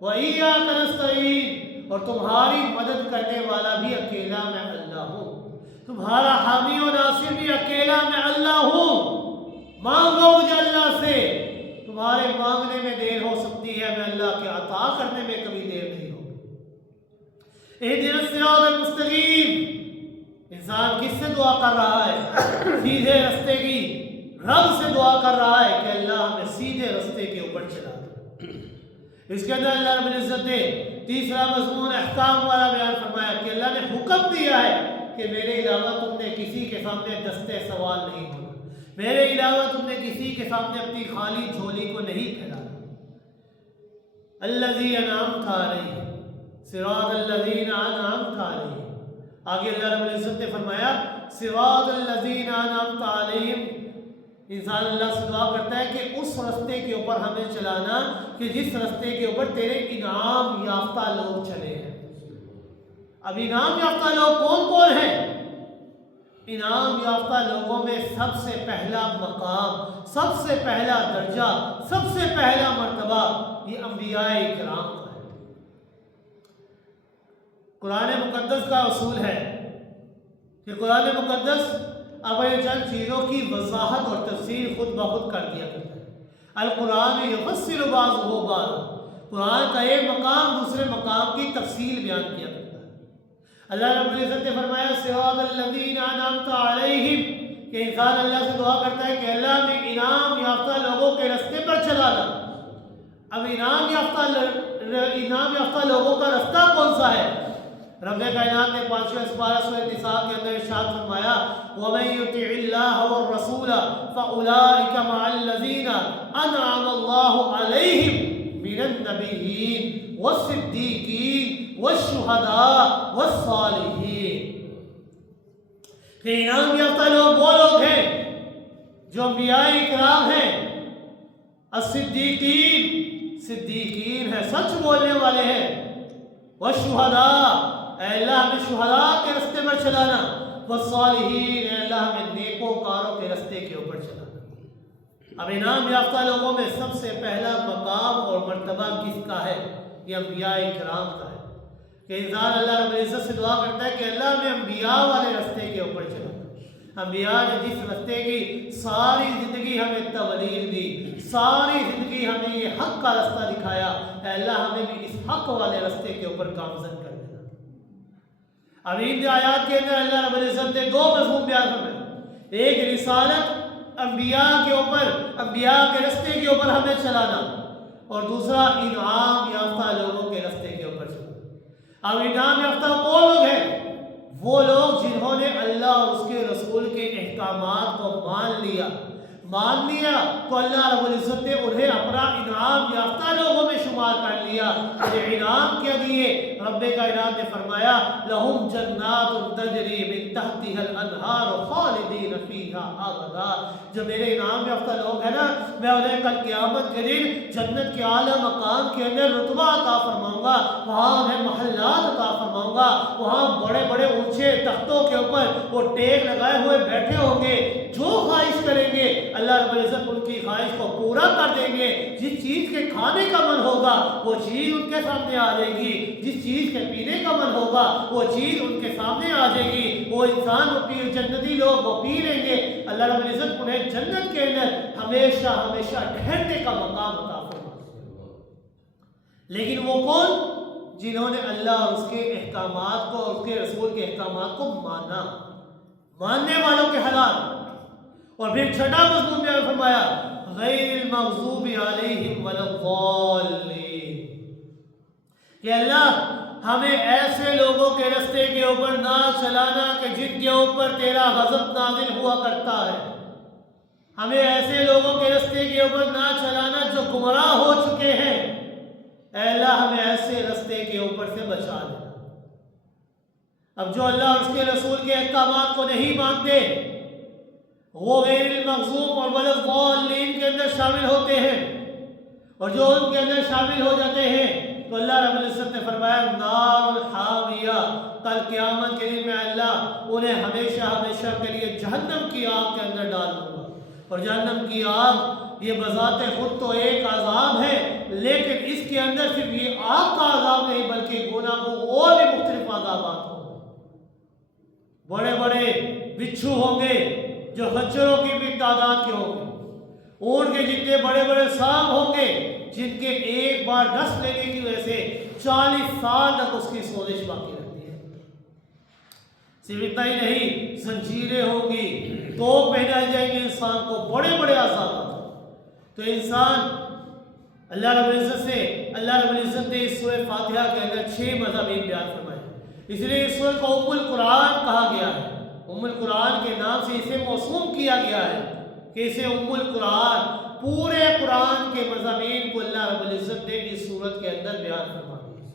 وَإِيَّاكَ نَسْتَعِينُ، اور تمہاری مدد کرنے والا بھی اکیلا میں اللہ ہوں، تمہارا حامی و ناصر بھی اکیلا میں اللہ ہوں۔ مانگو مجھے اللہ سے، تمہارے مانگنے میں دیر ہو سکتی ہے، میں اللہ کے عطا کرنے میں کبھی دیر نہیں ہوگی۔ اہدنا الصراط المستقیم، انسان کس سے دعا کر رہا ہے؟ سیدھے رستے کی رب سے دعا کر رہا ہے کہ اللہ ہمیں سیدھے رستے کے اوپر چلا دے۔ اس کے اندر اللہ رب العزت نے تیسرا مضمون احکام والا بیان فرمایا کہ اللہ نے حکم دیا ہے کہ میرے علاوہ تم نے کسی کے سامنے دستے سوال نہیں ہونا، میرے علاوہ تم نے کسی کے سامنے اپنی خالی جھولی کو نہیں پھیلانا۔ الذی انعمت علیہم صراط الذین انعمت علیہم، آگے اللہ رب العزت نے فرمایا صراط الذین انعمت علیہم، انسان اللہ سے دعا کرتا ہے کہ اس رستے کے اوپر ہمیں چلانا کہ جس رستے کے اوپر تیرے انعام یافتہ لوگ چلے ہیں۔ اب انعام یافتہ لوگ کون کون ہیں؟ انعام یافتہ لوگوں میں سب سے پہلا مقام، سب سے پہلا درجہ، سب سے پہلا مرتبہ یہ انبیاء کرام کا ہے۔ قرآن مقدس کا اصول ہے کہ قرآن مقدس اب یہ چند چیزوں کی وضاحت اور تفسیر خود بخود کر دیا کرتا ہے۔ القرآن یفسر بعضہ بعضا، قرآن کا ایک مقام دوسرے مقام کی تفصیل بیان کیا کرتا ہے۔ اللہ رب العزت نے فرمایا صراط الذین انعمت علیہم، کہ انسان اللہ سے دعا کرتا ہے کہ اللہ میں انعام یافتہ لوگوں کے رستے پر چلانا۔ اب انعام یافتہ لوگوں کا رستہ کون سا ہے؟ رب کائنات نے 5 سپارہ سورۃ نساء کے اندر ارشاد فرمایا وَمَن يُطِعِ اللَّهَ وَالرَّسُولَ فَأُولَٰئِكَ مَعَ الَّذِينَ أَنْعَمَ اللَّهُ عَلَيْهِمْ مِنَ النَّبِيِّينَ وَالصِّدِّيقِينَ وَالشُّهَدَاءِ وَالصَّالِحِينَ۔ کہ انعام یافتہ لوگ وہ لوگ ہیں جو انبیاء کرام ہیں، صدیقین ہیں، سچ بولنے والے ہیں، والشہداء، اے اللہ ہمیں شہداء کے رستے پر چلانا، والصالحین، اے اللہ ہمیں نیکوکاروں کے رستے کے اوپر چلانا۔ اب انعام یافتہ لوگوں میں سب سے پہلا مقام اور مرتبہ کس کا ہے؟ یہ انبیاء کرام کا ہے، کہ انسان اللہ رب العزت سے دعا کرتا ہے کہ اللہ ہمیں انبیاء والے رستے کے اوپر چلانا۔ انبیاء نے جس رستے کی ساری زندگی ہمیں تبلیغ دی، ساری زندگی ہمیں یہ حق کا رستہ دکھایا، اے اللہ ہمیں بھی اس حق والے رستے کے اوپر گامزن کر دینا۔ اب ان آیات کے اندر اللہ رب العزت نے 2 مضمون بیان فرمائے، ایک رسالت انبیاء کے اوپر، انبیاء کے رستے کے اوپر ہمیں چلانا، اور دوسرا انعام یافتہ لوگوں کے رستے کے اوپر چلانا۔ اب انعام یافتہ وہ لوگ ہیں، وہ لوگ جنہوں نے اللہ اور اس کے رسول کے احکامات کو مان لیا تو اللہ رب العزت نے انہیں اپنا انعام یافتہ لوگوں میں شمار کر لیا۔ یہ انعام کیا دیے؟ رب کائنات نے فرمایا لہم جنات تجری من تحتها الانہار خالدین فیہا ابدا۔ جو میرے انعام یافتہ لوگ ہیں نا، میں انہیں کل قیامت کے دن جنت کے اعلیٰ مقام کے اندر رتبہ عطا فرماؤں گا، وہاں انہیں محلات عطا فرماؤں گا، وہاں بڑے بڑے اونچے تختوں کے اوپر وہ ٹیک لگائے ہوئے بیٹھے ہوں گے، جو خواہش کریں گے اللہ رب العزت ان کی خواہش کو پورا کر دیں گے۔ جس چیز کے کھانے کا من ہوگا وہ چیز ان کے سامنے آ جائے گی، جس چیز کے پینے کا من ہوگا وہ چیز ان کے سامنے آ جائے گی، وہ انسان وہ جنتی لوگ وہ پی لیں گے۔ اللہ رب العزت انہیں جنت کے اندر ہمیشہ ہمیشہ ٹھہرنے کا مقام عطا فرمائے۔ لیکن وہ کون؟ جنہوں نے اللہ اور اس کے احکامات کو اور اس کے رسول کے احکامات کو مانا، ماننے والوں کے حالات۔ اور پھر چھٹا مضمون بیان فرمایا غیر المغضوب علیہم ولا الضالین، کہ اللہ ہمیں ایسے لوگوں کے رستے کے اوپر نہ چلانا کہ جن کے اوپر تیرا غضب نازل ہوا کرتا ہے، ہمیں ایسے لوگوں کے رستے کے اوپر نہ چلانا جو گمراہ ہو چکے ہیں، اے اللہ ہمیں ایسے رستے کے اوپر سے بچا لینا۔ اب جو اللہ اور اس کے رسول کے احکامات کو نہیں مانتے وہ غیر المغضوب اور ولا الضالین کے اندر شامل ہوتے ہیں، اور جو ان کے اندر شامل ہو جاتے ہیں تو اللہ رب العزت نے فرمایا نار الحاویہ، کل قیامت کے دن میں اللہ انہیں ہمیشہ ہمیشہ کے لیے جہنم کی آگ کے اندر ڈال دوں گا۔ اور جہنم کی آگ یہ بذات خود تو ایک عذاب ہے، لیکن اس کے اندر صرف یہ آگ کا عذاب نہیں بلکہ گناہوں اور بھی مختلف عذابات ہوں گے۔ بڑے بڑے بچھو ہوں گے جو خچروں کی بھی تعداد کے ہوں گے، اونٹ کے جتنے بڑے بڑے سانپ ہوں گے جن کے ایک بار ڈس لینے کی وجہ سے 40 سال تک اس کی سوزش باقی رہتی ہے۔ صرف اتنا ہی نہیں، زنجیریں ہوں گی، توپ پہنائی جائیں گے انسان کو، بڑے بڑے عذابات۔ تو انسان اللہ رب العزت سے اللہ رب العزت نے اس سورہ فاتحہ کے اندر 6 مضامین بیان فرمائے، اس لیے اس سورہ کو ام القرآن کہا گیا ہے۔ ام القرآن کے نام سے اسے موسوم کیا گیا ہے کہ اسے ام القرآن، پورے قرآن کے مضامین کو اللہ رب العزت نے اس سورت کے اندر بیان فرما دیا۔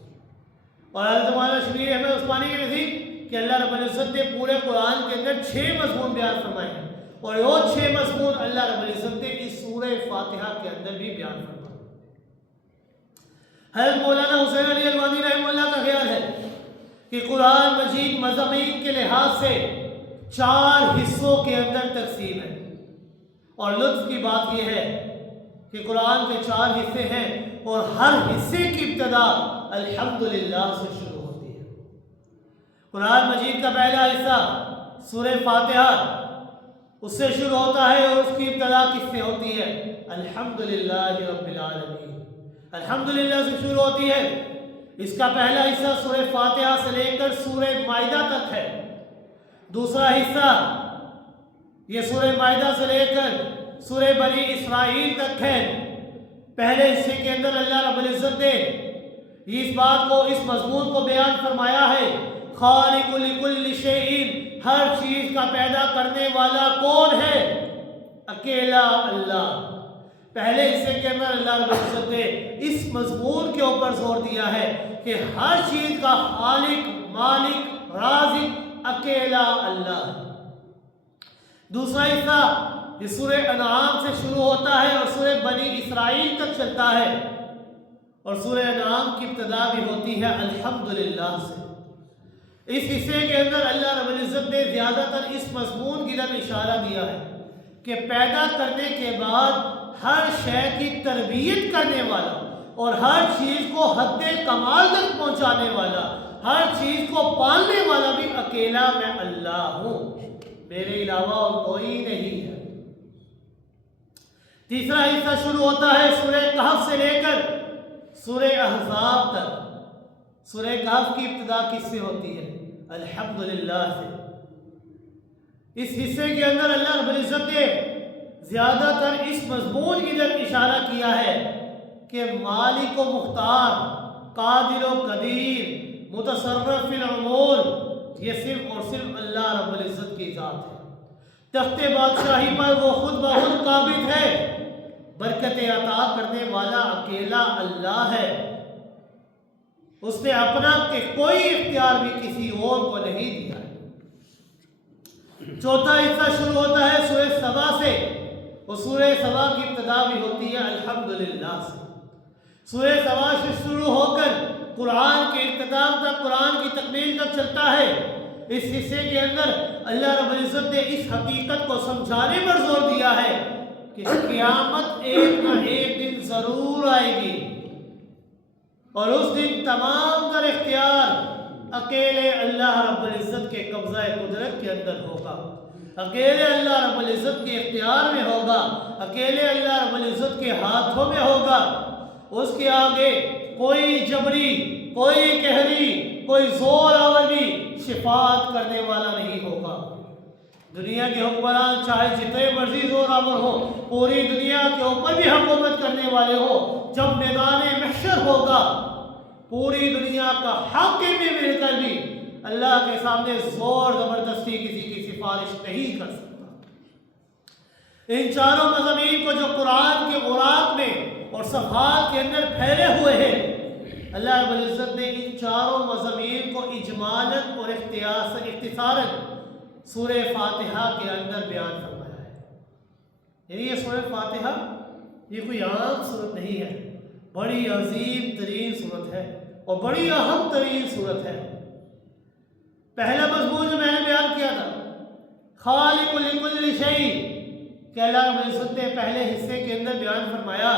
اور حضرت مولانا شبیر احمد عثمانی کے نزدیک کہ اللہ رب العزت نے پورے قرآن کے اندر 6 مضمون بیان فرمائے ہیں، اور وہ 6 مضمون اللہ رب العزت نے اس سورہ فاتحہ کے اندر بھی بیان فرمائے۔ حضرت مولانا حسین علی الوانی رحمہ اللہ کا خیال ہے کہ قرآن مجید مضامین کے لحاظ سے 4 حصوں کے اندر تقسیم ہے، اور لطف کی بات یہ ہے کہ قرآن کے 4 حصے ہیں اور ہر حصے کی ابتدا الحمدللہ سے شروع ہوتی ہے۔ قرآن مجید کا پہلا حصہ سورہ فاتحہ اس سے شروع ہوتا ہے اور اس کی ابتدا کس سے ہوتی ہے؟ الحمدللہ رب العالمین، الحمدللہ سے شروع ہوتی ہے۔ اس کا پہلا حصہ سورہ فاتحہ سے لے کر سورہ مائدہ تک ہے۔ دوسرا حصہ یہ سورہ مائدہ سے لے کر سورہ بنی اسرائیل تک ہے۔ پہلے حصے کے اندر اللہ رب العزت نے اس بات کو، اس مضمون کو بیان فرمایا ہے، خالق لکل شیء، ہر چیز کا پیدا کرنے والا کون ہے؟ اکیلا اللہ۔ پہلے حصے کے اندر اللہ رب العزت نے اس مضمون کے اوپر زور دیا ہے کہ ہر چیز کا خالق، مالک، رازق اکیلا اللہ ہے۔ دوسرا حصہ یہ سورہ انعام سے شروع ہوتا ہے اور سورہ بنی اسرائیل تک چلتا ہے، اور سورہ انعام کی ابتدا بھی ہوتی ہے الحمدللہ سے۔ اس حصے کے اندر اللہ رب العزت نے زیادہ تر اس مضمون کی طرف اشارہ دیا ہے کہ پیدا کرنے کے بعد ہر شے کی تربیت کرنے والا اور ہر چیز کو حد کمال تک پہنچانے والا، ہر چیز کو پالنے والا بھی اکیلا میں اللہ ہوں، میرے علاوہ اور کوئی نہیں ہے۔ تیسرا حصہ شروع ہوتا ہے سورہ کہف سے لے کر سورہ احزاب تک۔ سورہ کہف کی ابتدا کس سے ہوتی ہے؟ الحمدللہ سے۔ اس حصے کے اندر اللہ رب العزت نے زیادہ تر اس مضمون کی طرف اشارہ کیا ہے کہ مالک و مختار، قادر و قدیر، متصرف فی الامور، یہ صرف اور صرف اللہ رب العزت کی ذات ہے۔ تخت بادشاہی پر وہ خود بخود قابض ہے، برکت عطا کرنے والا اکیلا اللہ ہے، اس نے اپنا کہ کوئی اختیار بھی کسی اور کو نہیں دیا ہے۔ چوتھا حصہ شروع ہوتا ہے سورہ سبا سے، اور سورہ سبا کی ابتدا بھی ہوتی ہے الحمدللہ سے۔ سورہ سبا سے شروع ہو کر قرآن کے اختتام تک، قرآن کی تکمیل تک چلتا ہے۔ اس حصے کے اندر اللہ رب العزت نے اس حقیقت کو سمجھانے پر زور دیا ہے کہ قیامت ایک نہ ایک دن ضرور آئے گی، اور اس دن تمام تر اختیار اکیلے اللہ رب العزت کے قبضہ قدرت کے اندر ہوگا، اکیلے اللہ رب العزت کے اختیار میں ہوگا، اکیلے اللہ رب العزت کے ہاتھوں میں ہوگا۔ اس کے آگے کوئی جبری، کوئی قہری، کوئی زور آور بھی شفاعت کرنے والا نہیں ہوگا۔ دنیا کے حکمران چاہے جتنے مرضی زور آور ہو، پوری دنیا کے اوپر بھی حکومت کرنے والے ہو، جب میدان محشر ہوگا پوری دنیا کا حاکم بھی مل کر بھی اللہ کے سامنے زور زبردستی کسی کی سفارش نہیں کر سکتا۔ ان چاروں مضامین کو جو قرآن کے اوراق میں اور صفحات کے اندر پھیلے ہوئے ہیں، اللہ رب العزت نے ان چاروں مضامین کو اجمالاً اور اختصاراً سورہ فاتحہ کے اندر بیان فرمایا ہے۔ یعنی یہ سورہ فاتحہ یہ کوئی عام صورت نہیں ہے، بڑی عظیم ترین صورت ہے اور بڑی اہم ترین صورت ہے۔ پہلا مضمون جو میں نے بیان کیا تھا، خالق لکل شیء، کہ اللہ رب العزت نے پہلے حصے کے اندر بیان فرمایا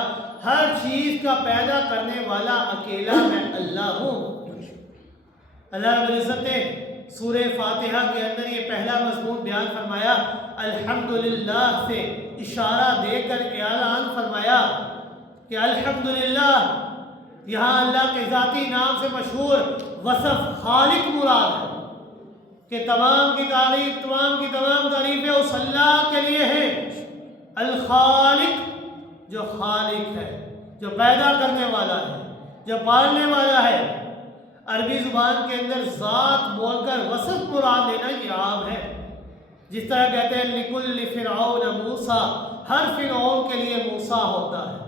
ہر چیز کا پیدا کرنے والا اکیلا میں اللہ ہوں۔ اللہ رب العزت نے سورہ فاتحہ کے اندر یہ پہلا مضمون بیان فرمایا، الحمدللہ سے اشارہ دے کر اعلان فرمایا کہ الحمدللہ یہاں اللہ کے ذاتی نام سے مشہور وصف خالق مراد ہے، کہ تمام کی تعریفیں اس اللہ کے لیے ہیں، الخالق، جو خالق ہے، جو پیدا کرنے والا ہے، جو پالنے والا ہے۔ عربی زبان کے اندر ذات بول کر وصف مراد لینا یہ عام ہے، جس طرح کہتے ہیں لکل فرعون موسیٰ، ہر فرعون کے لیے موسیٰ ہوتا ہے،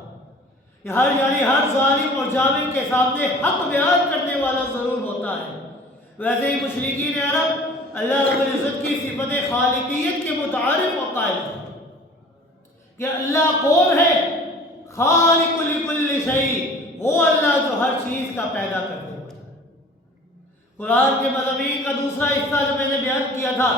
یعنی ہر ظالم اور جابر کے سامنے حق بیان کرنے والا ضرور ہوتا ہے۔ ویسے ہی مشرکین عرب اللہ رب العزت کی صفت خالقیت کے متعارف و قائل تھے کہ اللہ کون ہے؟ خالق لکل شیء، وہ اللہ جو ہر چیز کا پیدا کرنے والا ہے۔ قرآن کے مضامین کا دوسرا حصہ جو میں نے بیان کیا تھا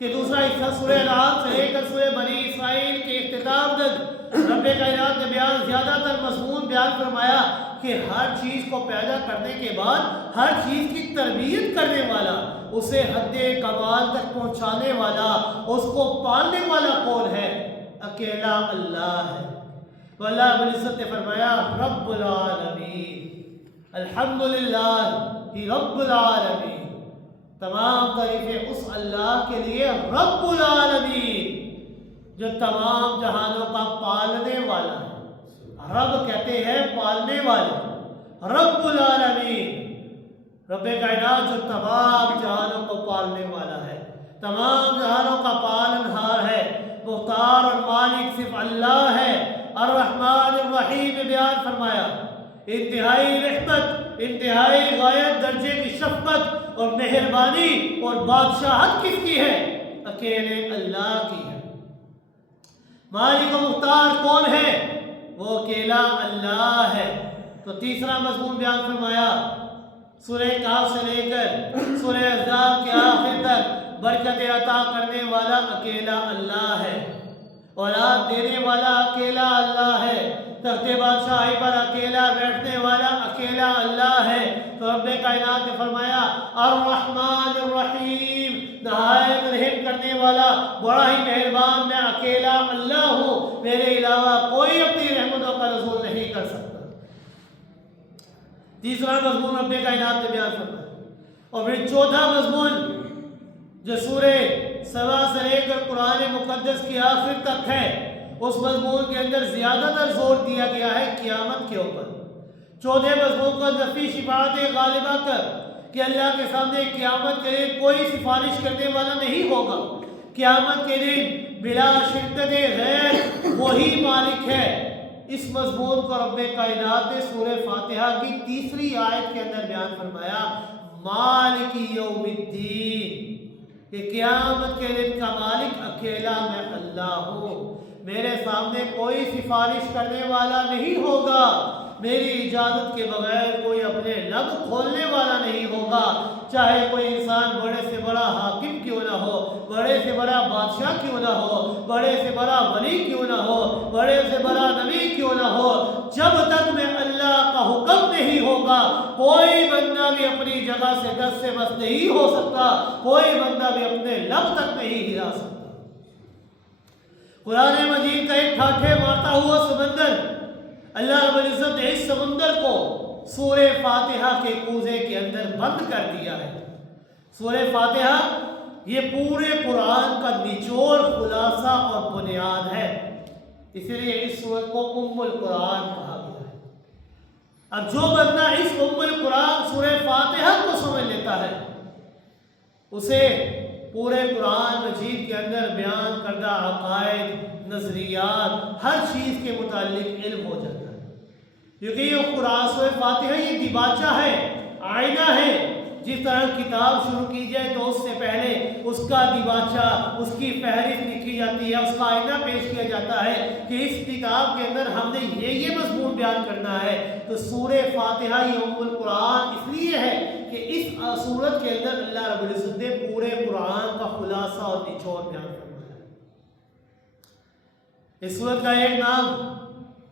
کہ دوسرا حصہ سورہ انعام سے لے کر سورہ بنی اسرائیل کے اختتام تک رب کائنات نے زیادہ تر مضمون بیان فرمایا کہ ہر چیز کو پیدا کرنے کے بعد ہر چیز کی تربیت کرنے والا، اسے حد کمال تک پہنچانے والا، اس کو پالنے والا کون ہے؟ اکیلا اللہ ہے۔ تو اللہ رب العزت نے فرمایا رب العالمین، الحمدللہ رب العالمین، تمام تعریفیں اس اللہ کے لیے رب العالمین جو تمام جہانوں کا پالنے والا ہے۔ رب کہتے ہیں پالنے والے، رب العالمین، رب کائنات جو تمام جہانوں کو پالنے والا ہے، تمام جہانوں کا پالنہار ہے، مختار اور مالک صرف اللہ ہے۔ الرحمن الرحیم نے بیان فرمایا انتہائی رحمت، انتہائی غایت درجے کی شفقت اور مہربانی اور بادشاہت کس کی ہے؟ اکیلے اللہ کی ہے۔ مالک و مختار کون ہے؟ وہ اکیلا اللہ ہے۔ تو تیسرا مضمون بیان فرمایا سورہ کہف سے لے کر سورہ احزاب کے آخر تک برکت عطا کرنے والا اکیلا اللہ ہے، اولاد دینے والا اکیلا اللہ ہے، تخت بادشاہی پر اکیلا بیٹھنے والا اکیلا اللہ ہے۔ تو رب کائنات نے فرمایا الرحمن الرحیم، نہایت رحم کرنے والا، بڑا ہی مہربان، میں اکیلا اللہ ہوں، میرے علاوہ کوئی اپنی رحمتوں کا نزول نہیں کر سکتا۔ تیسرا مضمون رب کائنات نے بیان فرمایا، اور پھر چوتھا مضمون جو سورہ سبا سے لے کر قرآن مقدس کی آخر تک ہے، اس مضمون کے اندر زیادہ تر زور دیا گیا ہے قیامت کے اوپر۔ چوتھے مضمون کو نفی شفاعت غالبہ کر کہ اللہ کے سامنے قیامت کے دن کوئی سفارش کرنے والا نہیں ہوگا، قیامت کے دن بلا شرکت غیر وہی مالک ہے۔ اس مضمون کو رب کائنات نے سورہ فاتحہ کی تیسری آیت کے اندر بیان فرمایا مالک یوم الدین، کہ قیامت کے دن کا مالک اکیلا میں اللہ ہوں، میرے سامنے کوئی سفارش کرنے والا نہیں ہوگا، میری اجازت کے بغیر کوئی اپنے لب کھولنے والا نہیں ہوگا، چاہے کوئی انسان بڑے سے بڑا حاکم کیوں نہ ہو، بڑے سے بڑا بادشاہ کیوں نہ ہو، بڑے سے بڑا ولی کیوں نہ ہو، بڑے سے بڑا نبی کیوں نہ ہو، جب تک میں اللہ کا حکم نہیں ہوگا کوئی بندہ بھی اپنی جگہ سے دست سے بس نہیں ہو سکتا، کوئی بندہ بھی اپنے لب تک نہیں ہلا سکتا۔ قرآن مجید کا ایک ٹھاٹھے مارتا ہوا سمندر، اللہ رب العزت نے اس سمندر کو سورہ فاتحہ کے کوزے کے اندر بند کر دیا ہے۔ سورہ فاتحہ یہ پورے قرآن کا نچوڑ، خلاصہ اور بنیاد ہے، اس لیے اس سورت کو ام القرآن کہا گیا ہے۔ اب جو بندہ اس ام القرآن سورہ فاتحہ کو سمجھ لیتا ہے، اسے پورے قرآن مجید کے اندر بیان کردہ عقائد، نظریات، ہر چیز کے متعلق علم ہو جاتا ہے، کیونکہ یہ قرآن سورہ فاتحہ یہ دیباچہ ہے، آئینہ ہے۔ جس طرح کتاب شروع کی جائے تو اس سے پہلے اس کا دیباچہ، اس کی فہرست لکھی جاتی ہے، اس کا آئینہ پیش کیا جاتا ہے کہ اس کتاب کے اندر ہم نے یہ مضمون بیان کرنا ہے۔ تو سورہ فاتحہ یہ ام القرآن اس لیے ہے کہ اس سورت کے اندر اللہ رب العزت نے پورے قرآن کا خلاصہ اور نچوڑ بیان کرنا ہے۔ اس سورت کا ایک نام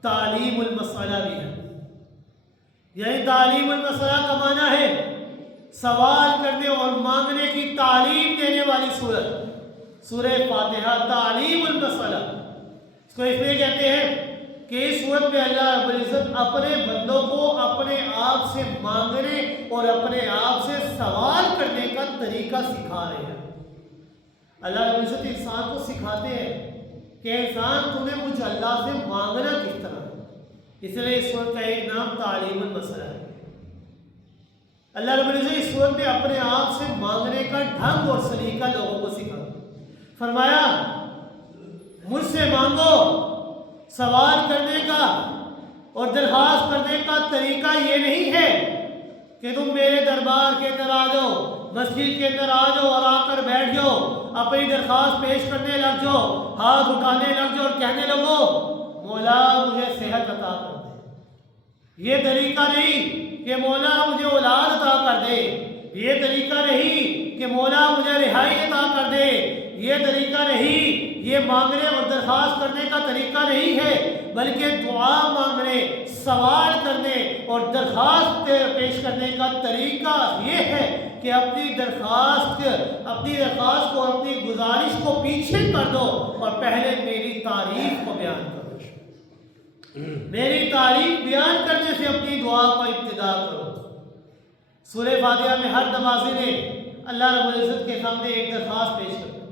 تعلیم المسئلہ بھی ہے، یعنی تعلیم المسئلہ کا معنی ہے سوال کرنے اور مانگنے کی تعلیم دینے والی سورت۔ سورہ فاتحہ تعلیم المسئلہ، اس کو اس لیے کہتے ہیں کہ اس سورت میں اللہ رب العزت اپنے بندوں کو اپنے آپ سے مانگنے اور اپنے آپ سے سوال کرنے کا طریقہ سکھا رہے ہیں۔ اللہ رب العزت انسان کو سکھاتے ہیں کہ انسان تمہیں مجھ اللہ سے مانگنا کس طرح ہے، اس لیے اس سورت کا ایک نام تعلیم المسئلہ ہے۔ اللہ رب العزت اس سورت میں اپنے آپ سے مانگنے کا ڈھنگ اور سلیقہ لوگوں کو سکھا، فرمایا مجھ سے مانگو۔ سوال کرنے کا اور درخواست کرنے کا طریقہ یہ نہیں ہے کہ تم میرے دربار کے اندر آ جاؤ، مسجد کے اندر آ جاؤ اور آ کر بیٹھ جاؤ، اپنی درخواست پیش کرنے لگ جاؤ، ہاتھ اٹھانے لگ جاؤ اور کہنے لگو مولا مجھے صحت عطا کر دے۔ یہ طریقہ نہیں کہ مولا مجھے اولاد عطا کر دے، یہ طریقہ نہیں کہ مولا مجھے رہائی عطا کر دے، یہ طریقہ نہیں، یہ مانگنے اور درخواست کرنے کا طریقہ نہیں ہے، بلکہ دعا مانگنے، سوال کرنے اور درخواست پیش کرنے کا طریقہ یہ ہے کہ اپنی درخواست کو، اپنی گزارش کو پیچھے کر دو اور پہلے میری تعریف کو بیان کرو۔ میری تعریف بیان کرنے سے اپنی دعا کو ابتدا کرو۔ سورہ فاتحہ میں ہر نمازی نے اللہ رب العزت کے سامنے ایک درخواست پیش کرتا ہے۔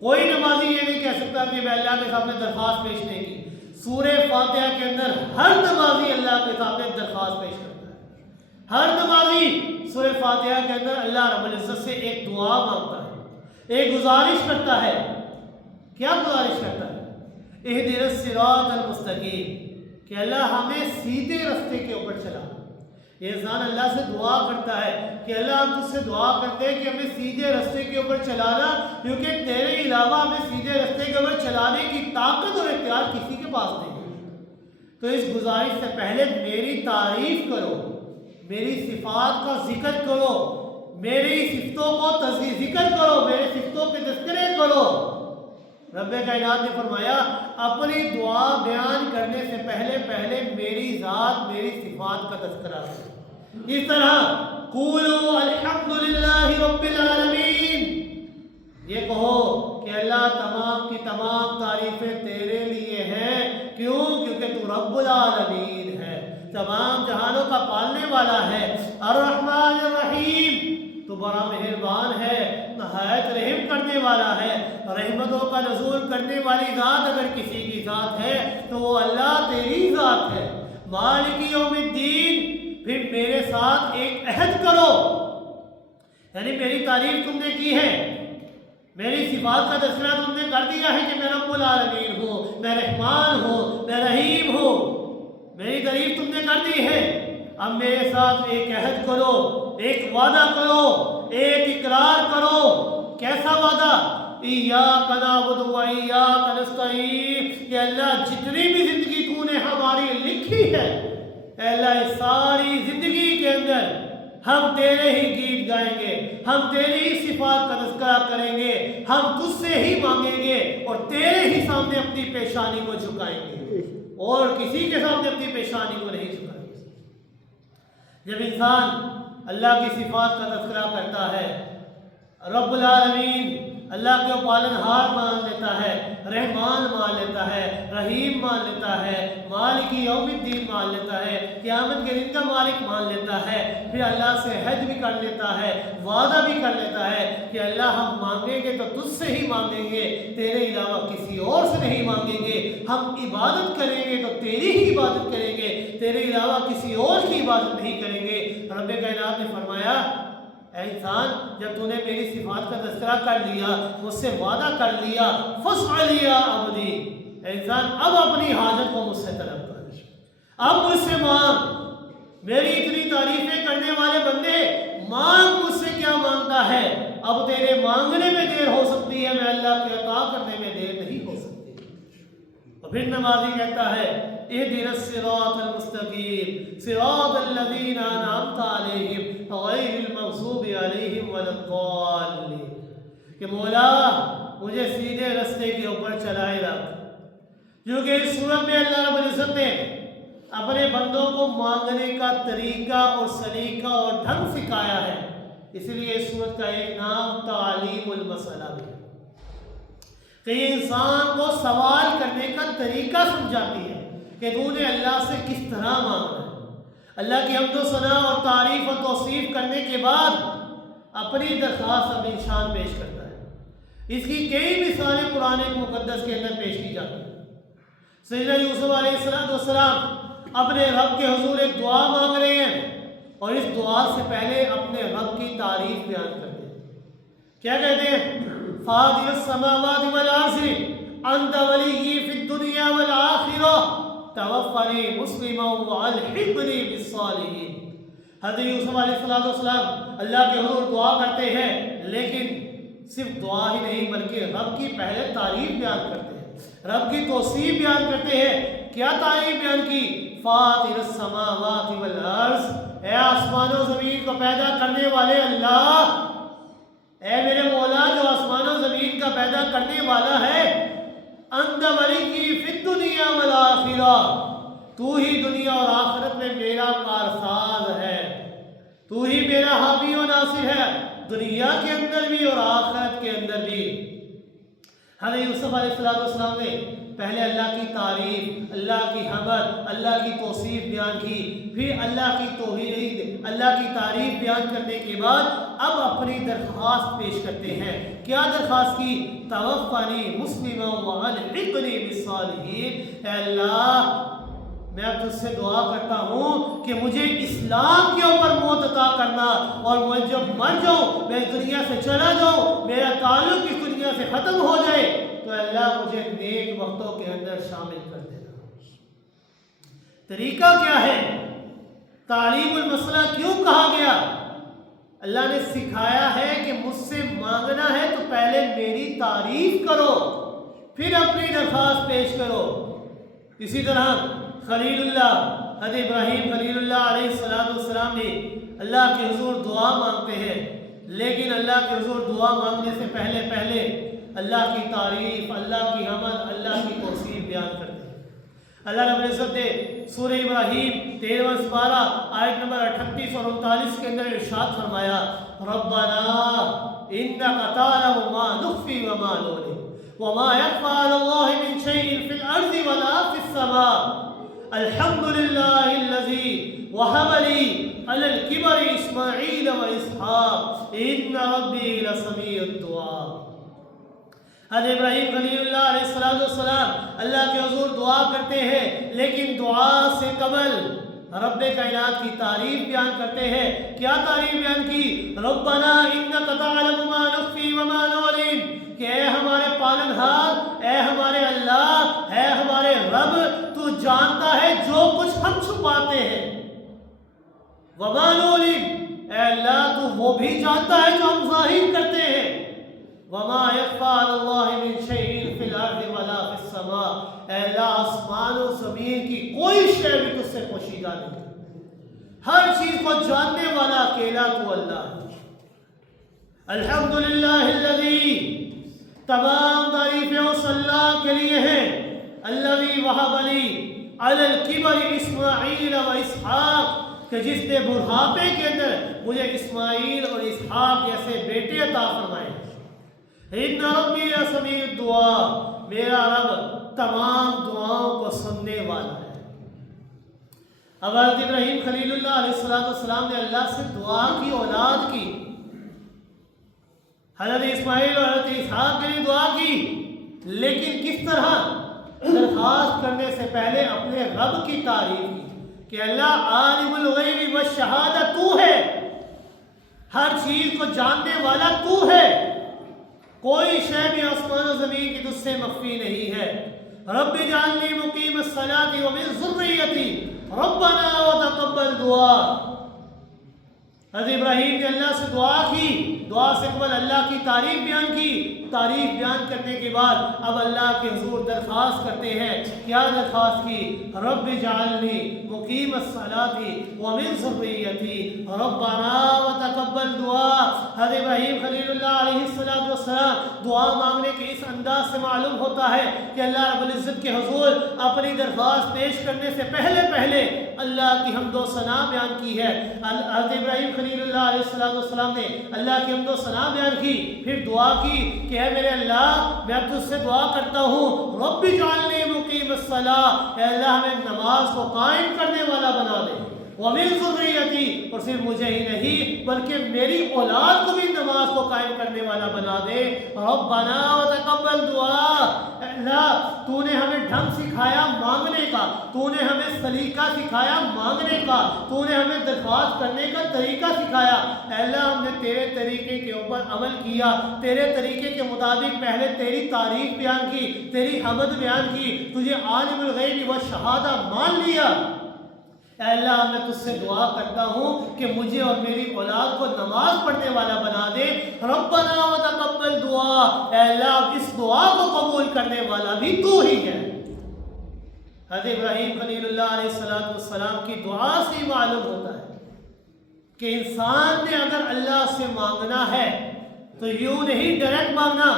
کوئی نمازی یہ نہیں کہہ سکتا کہ میں اللہ کے سامنے درخواست پیش نہیں کی۔ سورہ فاتحہ کے اندر ہر نمازی اللہ کے سامنے درخواست پیش کرتا ہے۔ ہر نمازی سورہ فاتحہ کے اندر اللہ رب العزت سے ایک دعا مانگتا ہے، ایک گزارش کرتا ہے۔ کیا گزارش کرتا ہے؟ اہدنا الصراط المستقیم، کہ اللہ ہمیں سیدھے رستے کے اوپر چلا۔ یہ انسان اللہ سے دعا کرتا ہے کہ اللہ ہم تجھ سے دعا کرتے ہیں کہ ہمیں سیدھے رستے کے اوپر چلانا، کیونکہ تیرے علاوہ ہمیں سیدھے رستے کے اوپر چلانے کی طاقت اور اختیار کسی کے پاس نہیں ہے۔ تو اس گزارش سے پہلے میری تعریف کرو، میری صفات کا ذکر کرو، میری صفتوں کو ذکر کرو، میرے صفتوں کے تذکرے کرو۔ رب کائنات نے فرمایا اپنی دعا بیان کرنے سے پہلے میری ذات، میری صفات کا تذکرہ کرو۔ اس طرح قولوا الحمدللہ رب العالمین، یہ کہو کہ اللہ تمام کی تمام تعریفیں تیرے لیے ہیں۔ کیوں؟ کیونکہ تو رب العالمین ہے، تمام جہانوں کا پالنے والا ہے۔ الرحمن الرحیم، تو بڑا مہربان ہے، نہایت رحم کرنے والا ہے۔ رحمتوں کا نزول کرنے والی ذات اگر کسی کی ذات ہے تو وہ اللہ تیری ذات ہے۔ مالک یوم الدین، پھر میرے ساتھ ایک عہد کرو، یعنی میری تعریف تم نے کی ہے، میری صفات کا تذکرہ تم نے کر دیا ہے کہ میں رب العالمین ہوں، میں رحمان ہوں، میں رحیم ہوں، میری تعریف تم نے کر دی ہے۔ اب میرے ساتھ ایک عہد کرو، ایک وعدہ کرو، ایک اقرار کرو۔ کیسا وعدہ؟ ایاک نعبد و ایاک نستعین، کہ اللہ جتنی بھی زندگی تو نے ہماری لکھی ہے، اے اللہ اس ساری زندگی کے اندر ہم تیرے ہی گیت گائیں گے، ہم تیری ہی صفات کا تذکرہ کریں گے، ہم تجھ سے ہی مانگیں گے اور تیرے ہی سامنے اپنی پیشانی کو جھکائیں گے اور کسی کے سامنے اپنی پیشانی کو نہیں جھکائیں گے۔ جب انسان اللہ کی صفات کا تذکرہ کرتا ہے، رب العالمین اللہ کے پالنہار مان لیتا ہے، رحمان مان لیتا ہے، رحیم مان لیتا ہے، مالک یوم الدین مان لیتا ہے، قیامت کے دن کا مالک مان لیتا ہے، پھر اللہ سے عہد بھی کر لیتا ہے، وعدہ بھی کر لیتا ہے کہ اللہ ہم مانگیں گے تو تجھ سے ہی مانگیں گے، تیرے علاوہ کسی اور سے نہیں مانگیں گے، ہم عبادت کریں گے تو تیری ہی عبادت کریں گے، تیرے علاوہ کسی اور کی عبادت نہیں کریں گے۔ رب کائنات نے فرمایا اے انسان، جب تو نے میری صفات کا تذکرہ کر لیا، مجھ سے وعدہ کر لیا، فاسأل یا عبدی، اے انسان اب اپنی حاجت کو مجھ سے طلب کر، اب مجھ سے مانگ۔ میری اتنی تعریفیں کرنے والے بندے، مانگ مجھ سے کیا مانگتا ہے؟ اب تیرے مانگنے میں دیر ہو سکتی ہے، میں اللہ کے عطا کرنے میں دیر نہیں ہو سکتی۔ اور پھر نمازی کہتا ہے اہدنا الصراط المستقیم صراط الذین انعمت علیہم غیر المغضوب علیہم ولا الضالین، کہ مولا مجھے سیدھے رستے کے اوپر چلائے رکھ۔ کیونکہ اس صورت میں اللہ رب العزت نے اپنے بندوں کو مانگنے کا طریقہ اور سلیقہ اور ڈھنگ سکھایا ہے، اس لیے اس صورت کا ایک نام تعلیم المسئلہ بھی ہے، کہ یہ انسان کو سوال کرنے کا طریقہ سمجھاتی ہے کہ تو نے اللہ سے کس طرح مانگنا ہے۔ اللہ کی حمد و ثنا اور تعریف و توصیف کرنے کے بعد اپنی درخواست اپنی شان پیش کرتا ہے۔ اس کی کئی مثالیں قرآن مقدس کے اندر پیش کی جاتی ہیں۔ سیدنا یوسف علیہ السلام اپنے رب کے حضور ایک دعا مانگ رہے ہیں اور اس دعا سے پہلے اپنے رب کی تعریف بیان کرتے ہیں۔ کیا کہتے ہیں؟ فاطر السماوات والارض انت ولی فی الدنیا والآخرہ توفنی مسلما والحقنی بالصالحین۔ حضرت یوسف علیہ السلام اللہ کے حضور دعا کرتے ہیں، لیکن صرف دعا ہی نہیں بلکہ رب کی پہلے تعریف بیان کرتے ہیں، رب کی توصیف بیان کرتے ہیں۔ کیا تعریف بیان کی؟ فاطر السماوات والارض، اے آسمان و زمین کو پیدا کرنے والے اللہ، اے میرے مولا جو آسمان و زمین کا پیدا کرنے والا ہے، انت ولی فی الدنیا والآخرہ، تو ہی دنیا اور آخرت میں میرا کارساز ہے، تو ہی میرا حامی و ناصر ہے، دنیا کے اندر بھی اور آخرت کے اندر بھی۔ حضرت یوسف علیہ السلام نے پہلے اللہ کی تعریف، اللہ کی حمد، اللہ کی توصیف بیان کی، پھر اللہ کی توحید، اللہ کی تعریف بیان کرنے کے بعد اب اپنی درخواست پیش کرتے ہیں۔ کیا درخواست کی؟ توفنی مسلما والحقنی بالصالحین، اے اللہ میں اب تجھ سے دعا کرتا ہوں کہ مجھے اسلام کے اوپر موت عطا کرنا، اور میں جب مر جاؤں، میں اس دنیا سے چلا جاؤں، میرا تعلق اس دنیا سے ختم ہو جائے، تو اللہ مجھے نیک وقتوں کے اندر شامل کر دینا۔ طریقہ کیا ہے؟ تعلیم المسئلہ کیوں کہا گیا؟ اللہ نے سکھایا ہے کہ مجھ سے مانگنا ہے تو پہلے میری تعریف کرو، پھر اپنی درخواست پیش کرو۔ اسی طرح خلیل اللہ حضرت ابراہیم خلیل اللہ علیہ السلام نے اللہ کے حضور دعا مانگتے ہیں، لیکن اللہ کے حضور دعا مانگنے سے پہلے اللہ کی تعریف، اللہ کی حمد، اللہ کی توصیف بیان کرتے ہیں۔ اللہ رب العزت نے سورہ ابراہیم 13واں سپارہ آیت نمبر 38 اور 39 کے اندر ارشاد فرمایا، ربنا انک تعلم ما نخفی وما نعلن وما يخفى على الله من شيء في الارض ولا في السماء الحمد لله الذي وهب لي على الكبر اسماعيل واسحاق ان ربي لسميع الدعاء۔ حضرت ابراہیم خلیل اللہ علیہ السلام اللہ کے حضور دعا کرتے ہیں، لیکن دعا سے قبل رب کائنات کی تعریف بیان کرتے ہیں۔ کیا تعریف بیان کی؟ ربنا انک تعلم ما نخفی وما نعلن، کہ اے ہمارے پالنہار، اے ہمارے اللہ، اے ہمارے رب، تو جانتا ہے جو کچھ ہم چھپاتے ہیں، وما نعلن، اے اللہ تو وہ بھی جانتا ہے جو ہم ظاہر کرتے ہیں، وما يخفى على الله من شيء في الارض ولا في السماء، اے اللہ آسمان و زمین کی کوئی شے بھی تجھ سے پوشیدہ نہیں، ہر چیز کو جاننے والا اکیلا تو اللہ ہے۔ الحمدللہ الذی، تمام تعریفیں اس اللہ کے لیے ہیں، الذی وہب لی علی الکبر اسماعیل و اسحاق، کہ جس نے بڑھاپے کے اندر مجھے اسماعیل اور اسحاق جیسے بیٹے عطا فرمائے۔ ان ربی لسمیع الدعاء، میرا رب تمام دعاؤں کو سننے والا ہے۔ اب حضرت ابراہیم خلیل اللہ علیہ السلام نے اللہ سے دعا کی، اولاد کی، حضرت اسماعیل اور حضرت اسحاق کے لیے دعا کی، لیکن کس طرح؟ درخواست کرنے سے پہلے اپنے رب کی تعریف کی کہ اللہ عالم الغیب والشہادہ تو ہے، ہر چیز کو جاننے والا تو ہے، کوئی شے بھی آسمان و زمین کی تجھ سے مخفی نہیں ہے۔ رب اجعلنی مقیم الصلاۃ ومن ذریتی ربنا وتقبل دعا۔ حضرت ابراہیم نے اللہ سے دعا کی، دعا سے قبل اللہ کی تعریف بیان کی، تعریف بیان کرنے کے بعد اب اللہ کے حضور درخواست کرتے ہیں۔ کیا درخواست کی؟ رب اجعلنی مقیم الصلاۃ ومن ذریتی ربنا وتقبل دعا۔ حضرت ابراہیم خلیل اللہ علیہ السلام دعا مانگنے کے اس انداز سے معلوم ہوتا ہے کہ اللہ رب العزت کے حضور اپنی درخواست پیش کرنے سے پہلے اللہ کی حمد و ثنا بیان کی ہے۔ حضرت ابراہیم خلیل اللہ علیہ السلام نے اللہ کی حمد و ثنا بیان کی، پھر دعا کی کہ اے میرے اللہ، میں اب تجھ سے دعا کرتا ہوں، رب اجعلنی مقیم الصلاۃ، اے اللہ ہمیں نماز کو قائم کرنے والا بنا دے، ومن ذریتی، اور صرف مجھے ہی نہیں بلکہ میری اولاد کو بھی نماز کو قائم کرنے والا بنا دے۔ ربنا وتقبل دعا، اے اللہ تو نے ہمیں ڈھنگ سکھایا مانگنے کا، تو نے ہمیں سلیقہ سکھایا مانگنے کا، تو نے ہمیں درخواست کرنے کا طریقہ سکھایا، اے اللہ ہم نے تیرے طریقے کے اوپر عمل کیا، تیرے طریقے کے مطابق پہلے تیری تعریف بیان کی، تیری حمد بیان کی، تجھے عالم الغیب و شہادہ مان لیا۔ اے اللہ میں تجھ سے دعا کرتا ہوں کہ مجھے اور میری اولاد کو نماز پڑھنے والا بنا دے۔ ربنا وتقبل دعا، اے اللہ اس دعا کو قبول کرنے والا بھی تو ہی ہے۔ حضرت ابراہیم خلیل اللہ علیہ السلام کی دعا سے ہی معلوم ہوتا ہے کہ انسان نے اگر اللہ سے مانگنا ہے تو یوں نہیں ڈائریکٹ مانگنا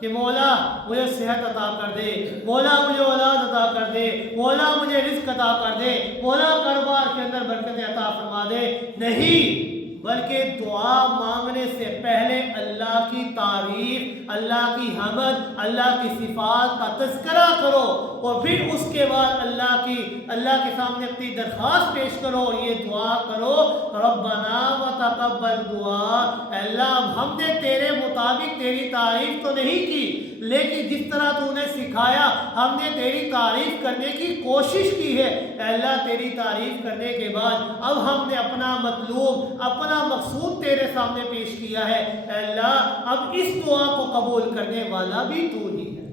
کہ مولا مجھے صحت عطا کر دے، مولا مجھے اولاد عطا کر دے، مولا مجھے رزق عطا کر دے، مولا کاروبار کے اندر برکتیں عطا فرما دے. نہیں، بلکہ دعا مانگنے سے پہلے اللہ کی تعریف، اللہ کی حمد، اللہ کی صفات کا تذکرہ کرو، اور پھر اس کے بعد اللہ کے سامنے اپنی درخواست پیش کرو. یہ دعا کرو، ربنا وتقبل دعا، اللہ ہم نے تیرے مطابق تیری تعریف تو نہیں کی، لیکن جس طرح تو نے سکھایا ہم نے تیری تعریف کرنے کی کوشش کی ہے. اللہ تیری تعریف کرنے کے بعد اب ہم نے اپنا مطلوب، اپنا مقصود تیرے سامنے پیش کیا ہے. اللہ اب اس دعا کو قبول کرنے والا بھی تو ہی ہے.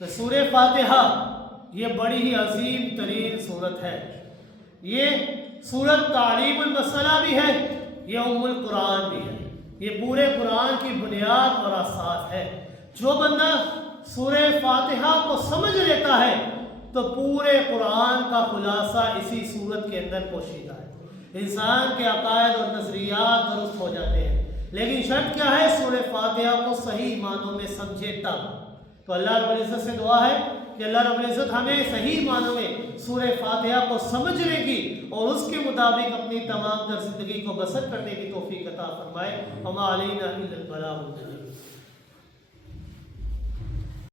تو سورہ فاتحہ یہ بڑی ہی عظیم ترین سورت ہے. یہ سورت تعلیم المسئلہ بھی ہے، یہ ام القرآن بھی ہے، یہ پورے قرآن کی بنیاد اور اساس ہے. جو بندہ سورہ فاتحہ کو سمجھ لیتا ہے تو پورے قرآن کا خلاصہ اسی سورت کے اندر پوشیدہ ہے. انسان کے عقائد اور نظریات درست ہو جاتے ہیں، لیکن شرط کیا ہے؟ سورہ فاتحہ کو صحیح معنوں میں سمجھے تب. تو اللہ رب العزت سے دعا ہے کہ اللہ رب العزت ہمیں صحیح معنوں میں سورہ فاتحہ کو سمجھنے کی اور اس کے مطابق اپنی تمام تر زندگی کو بسر کرنے کی توفیق عطا فرمائے. وما علینا الا البلاغ المبین.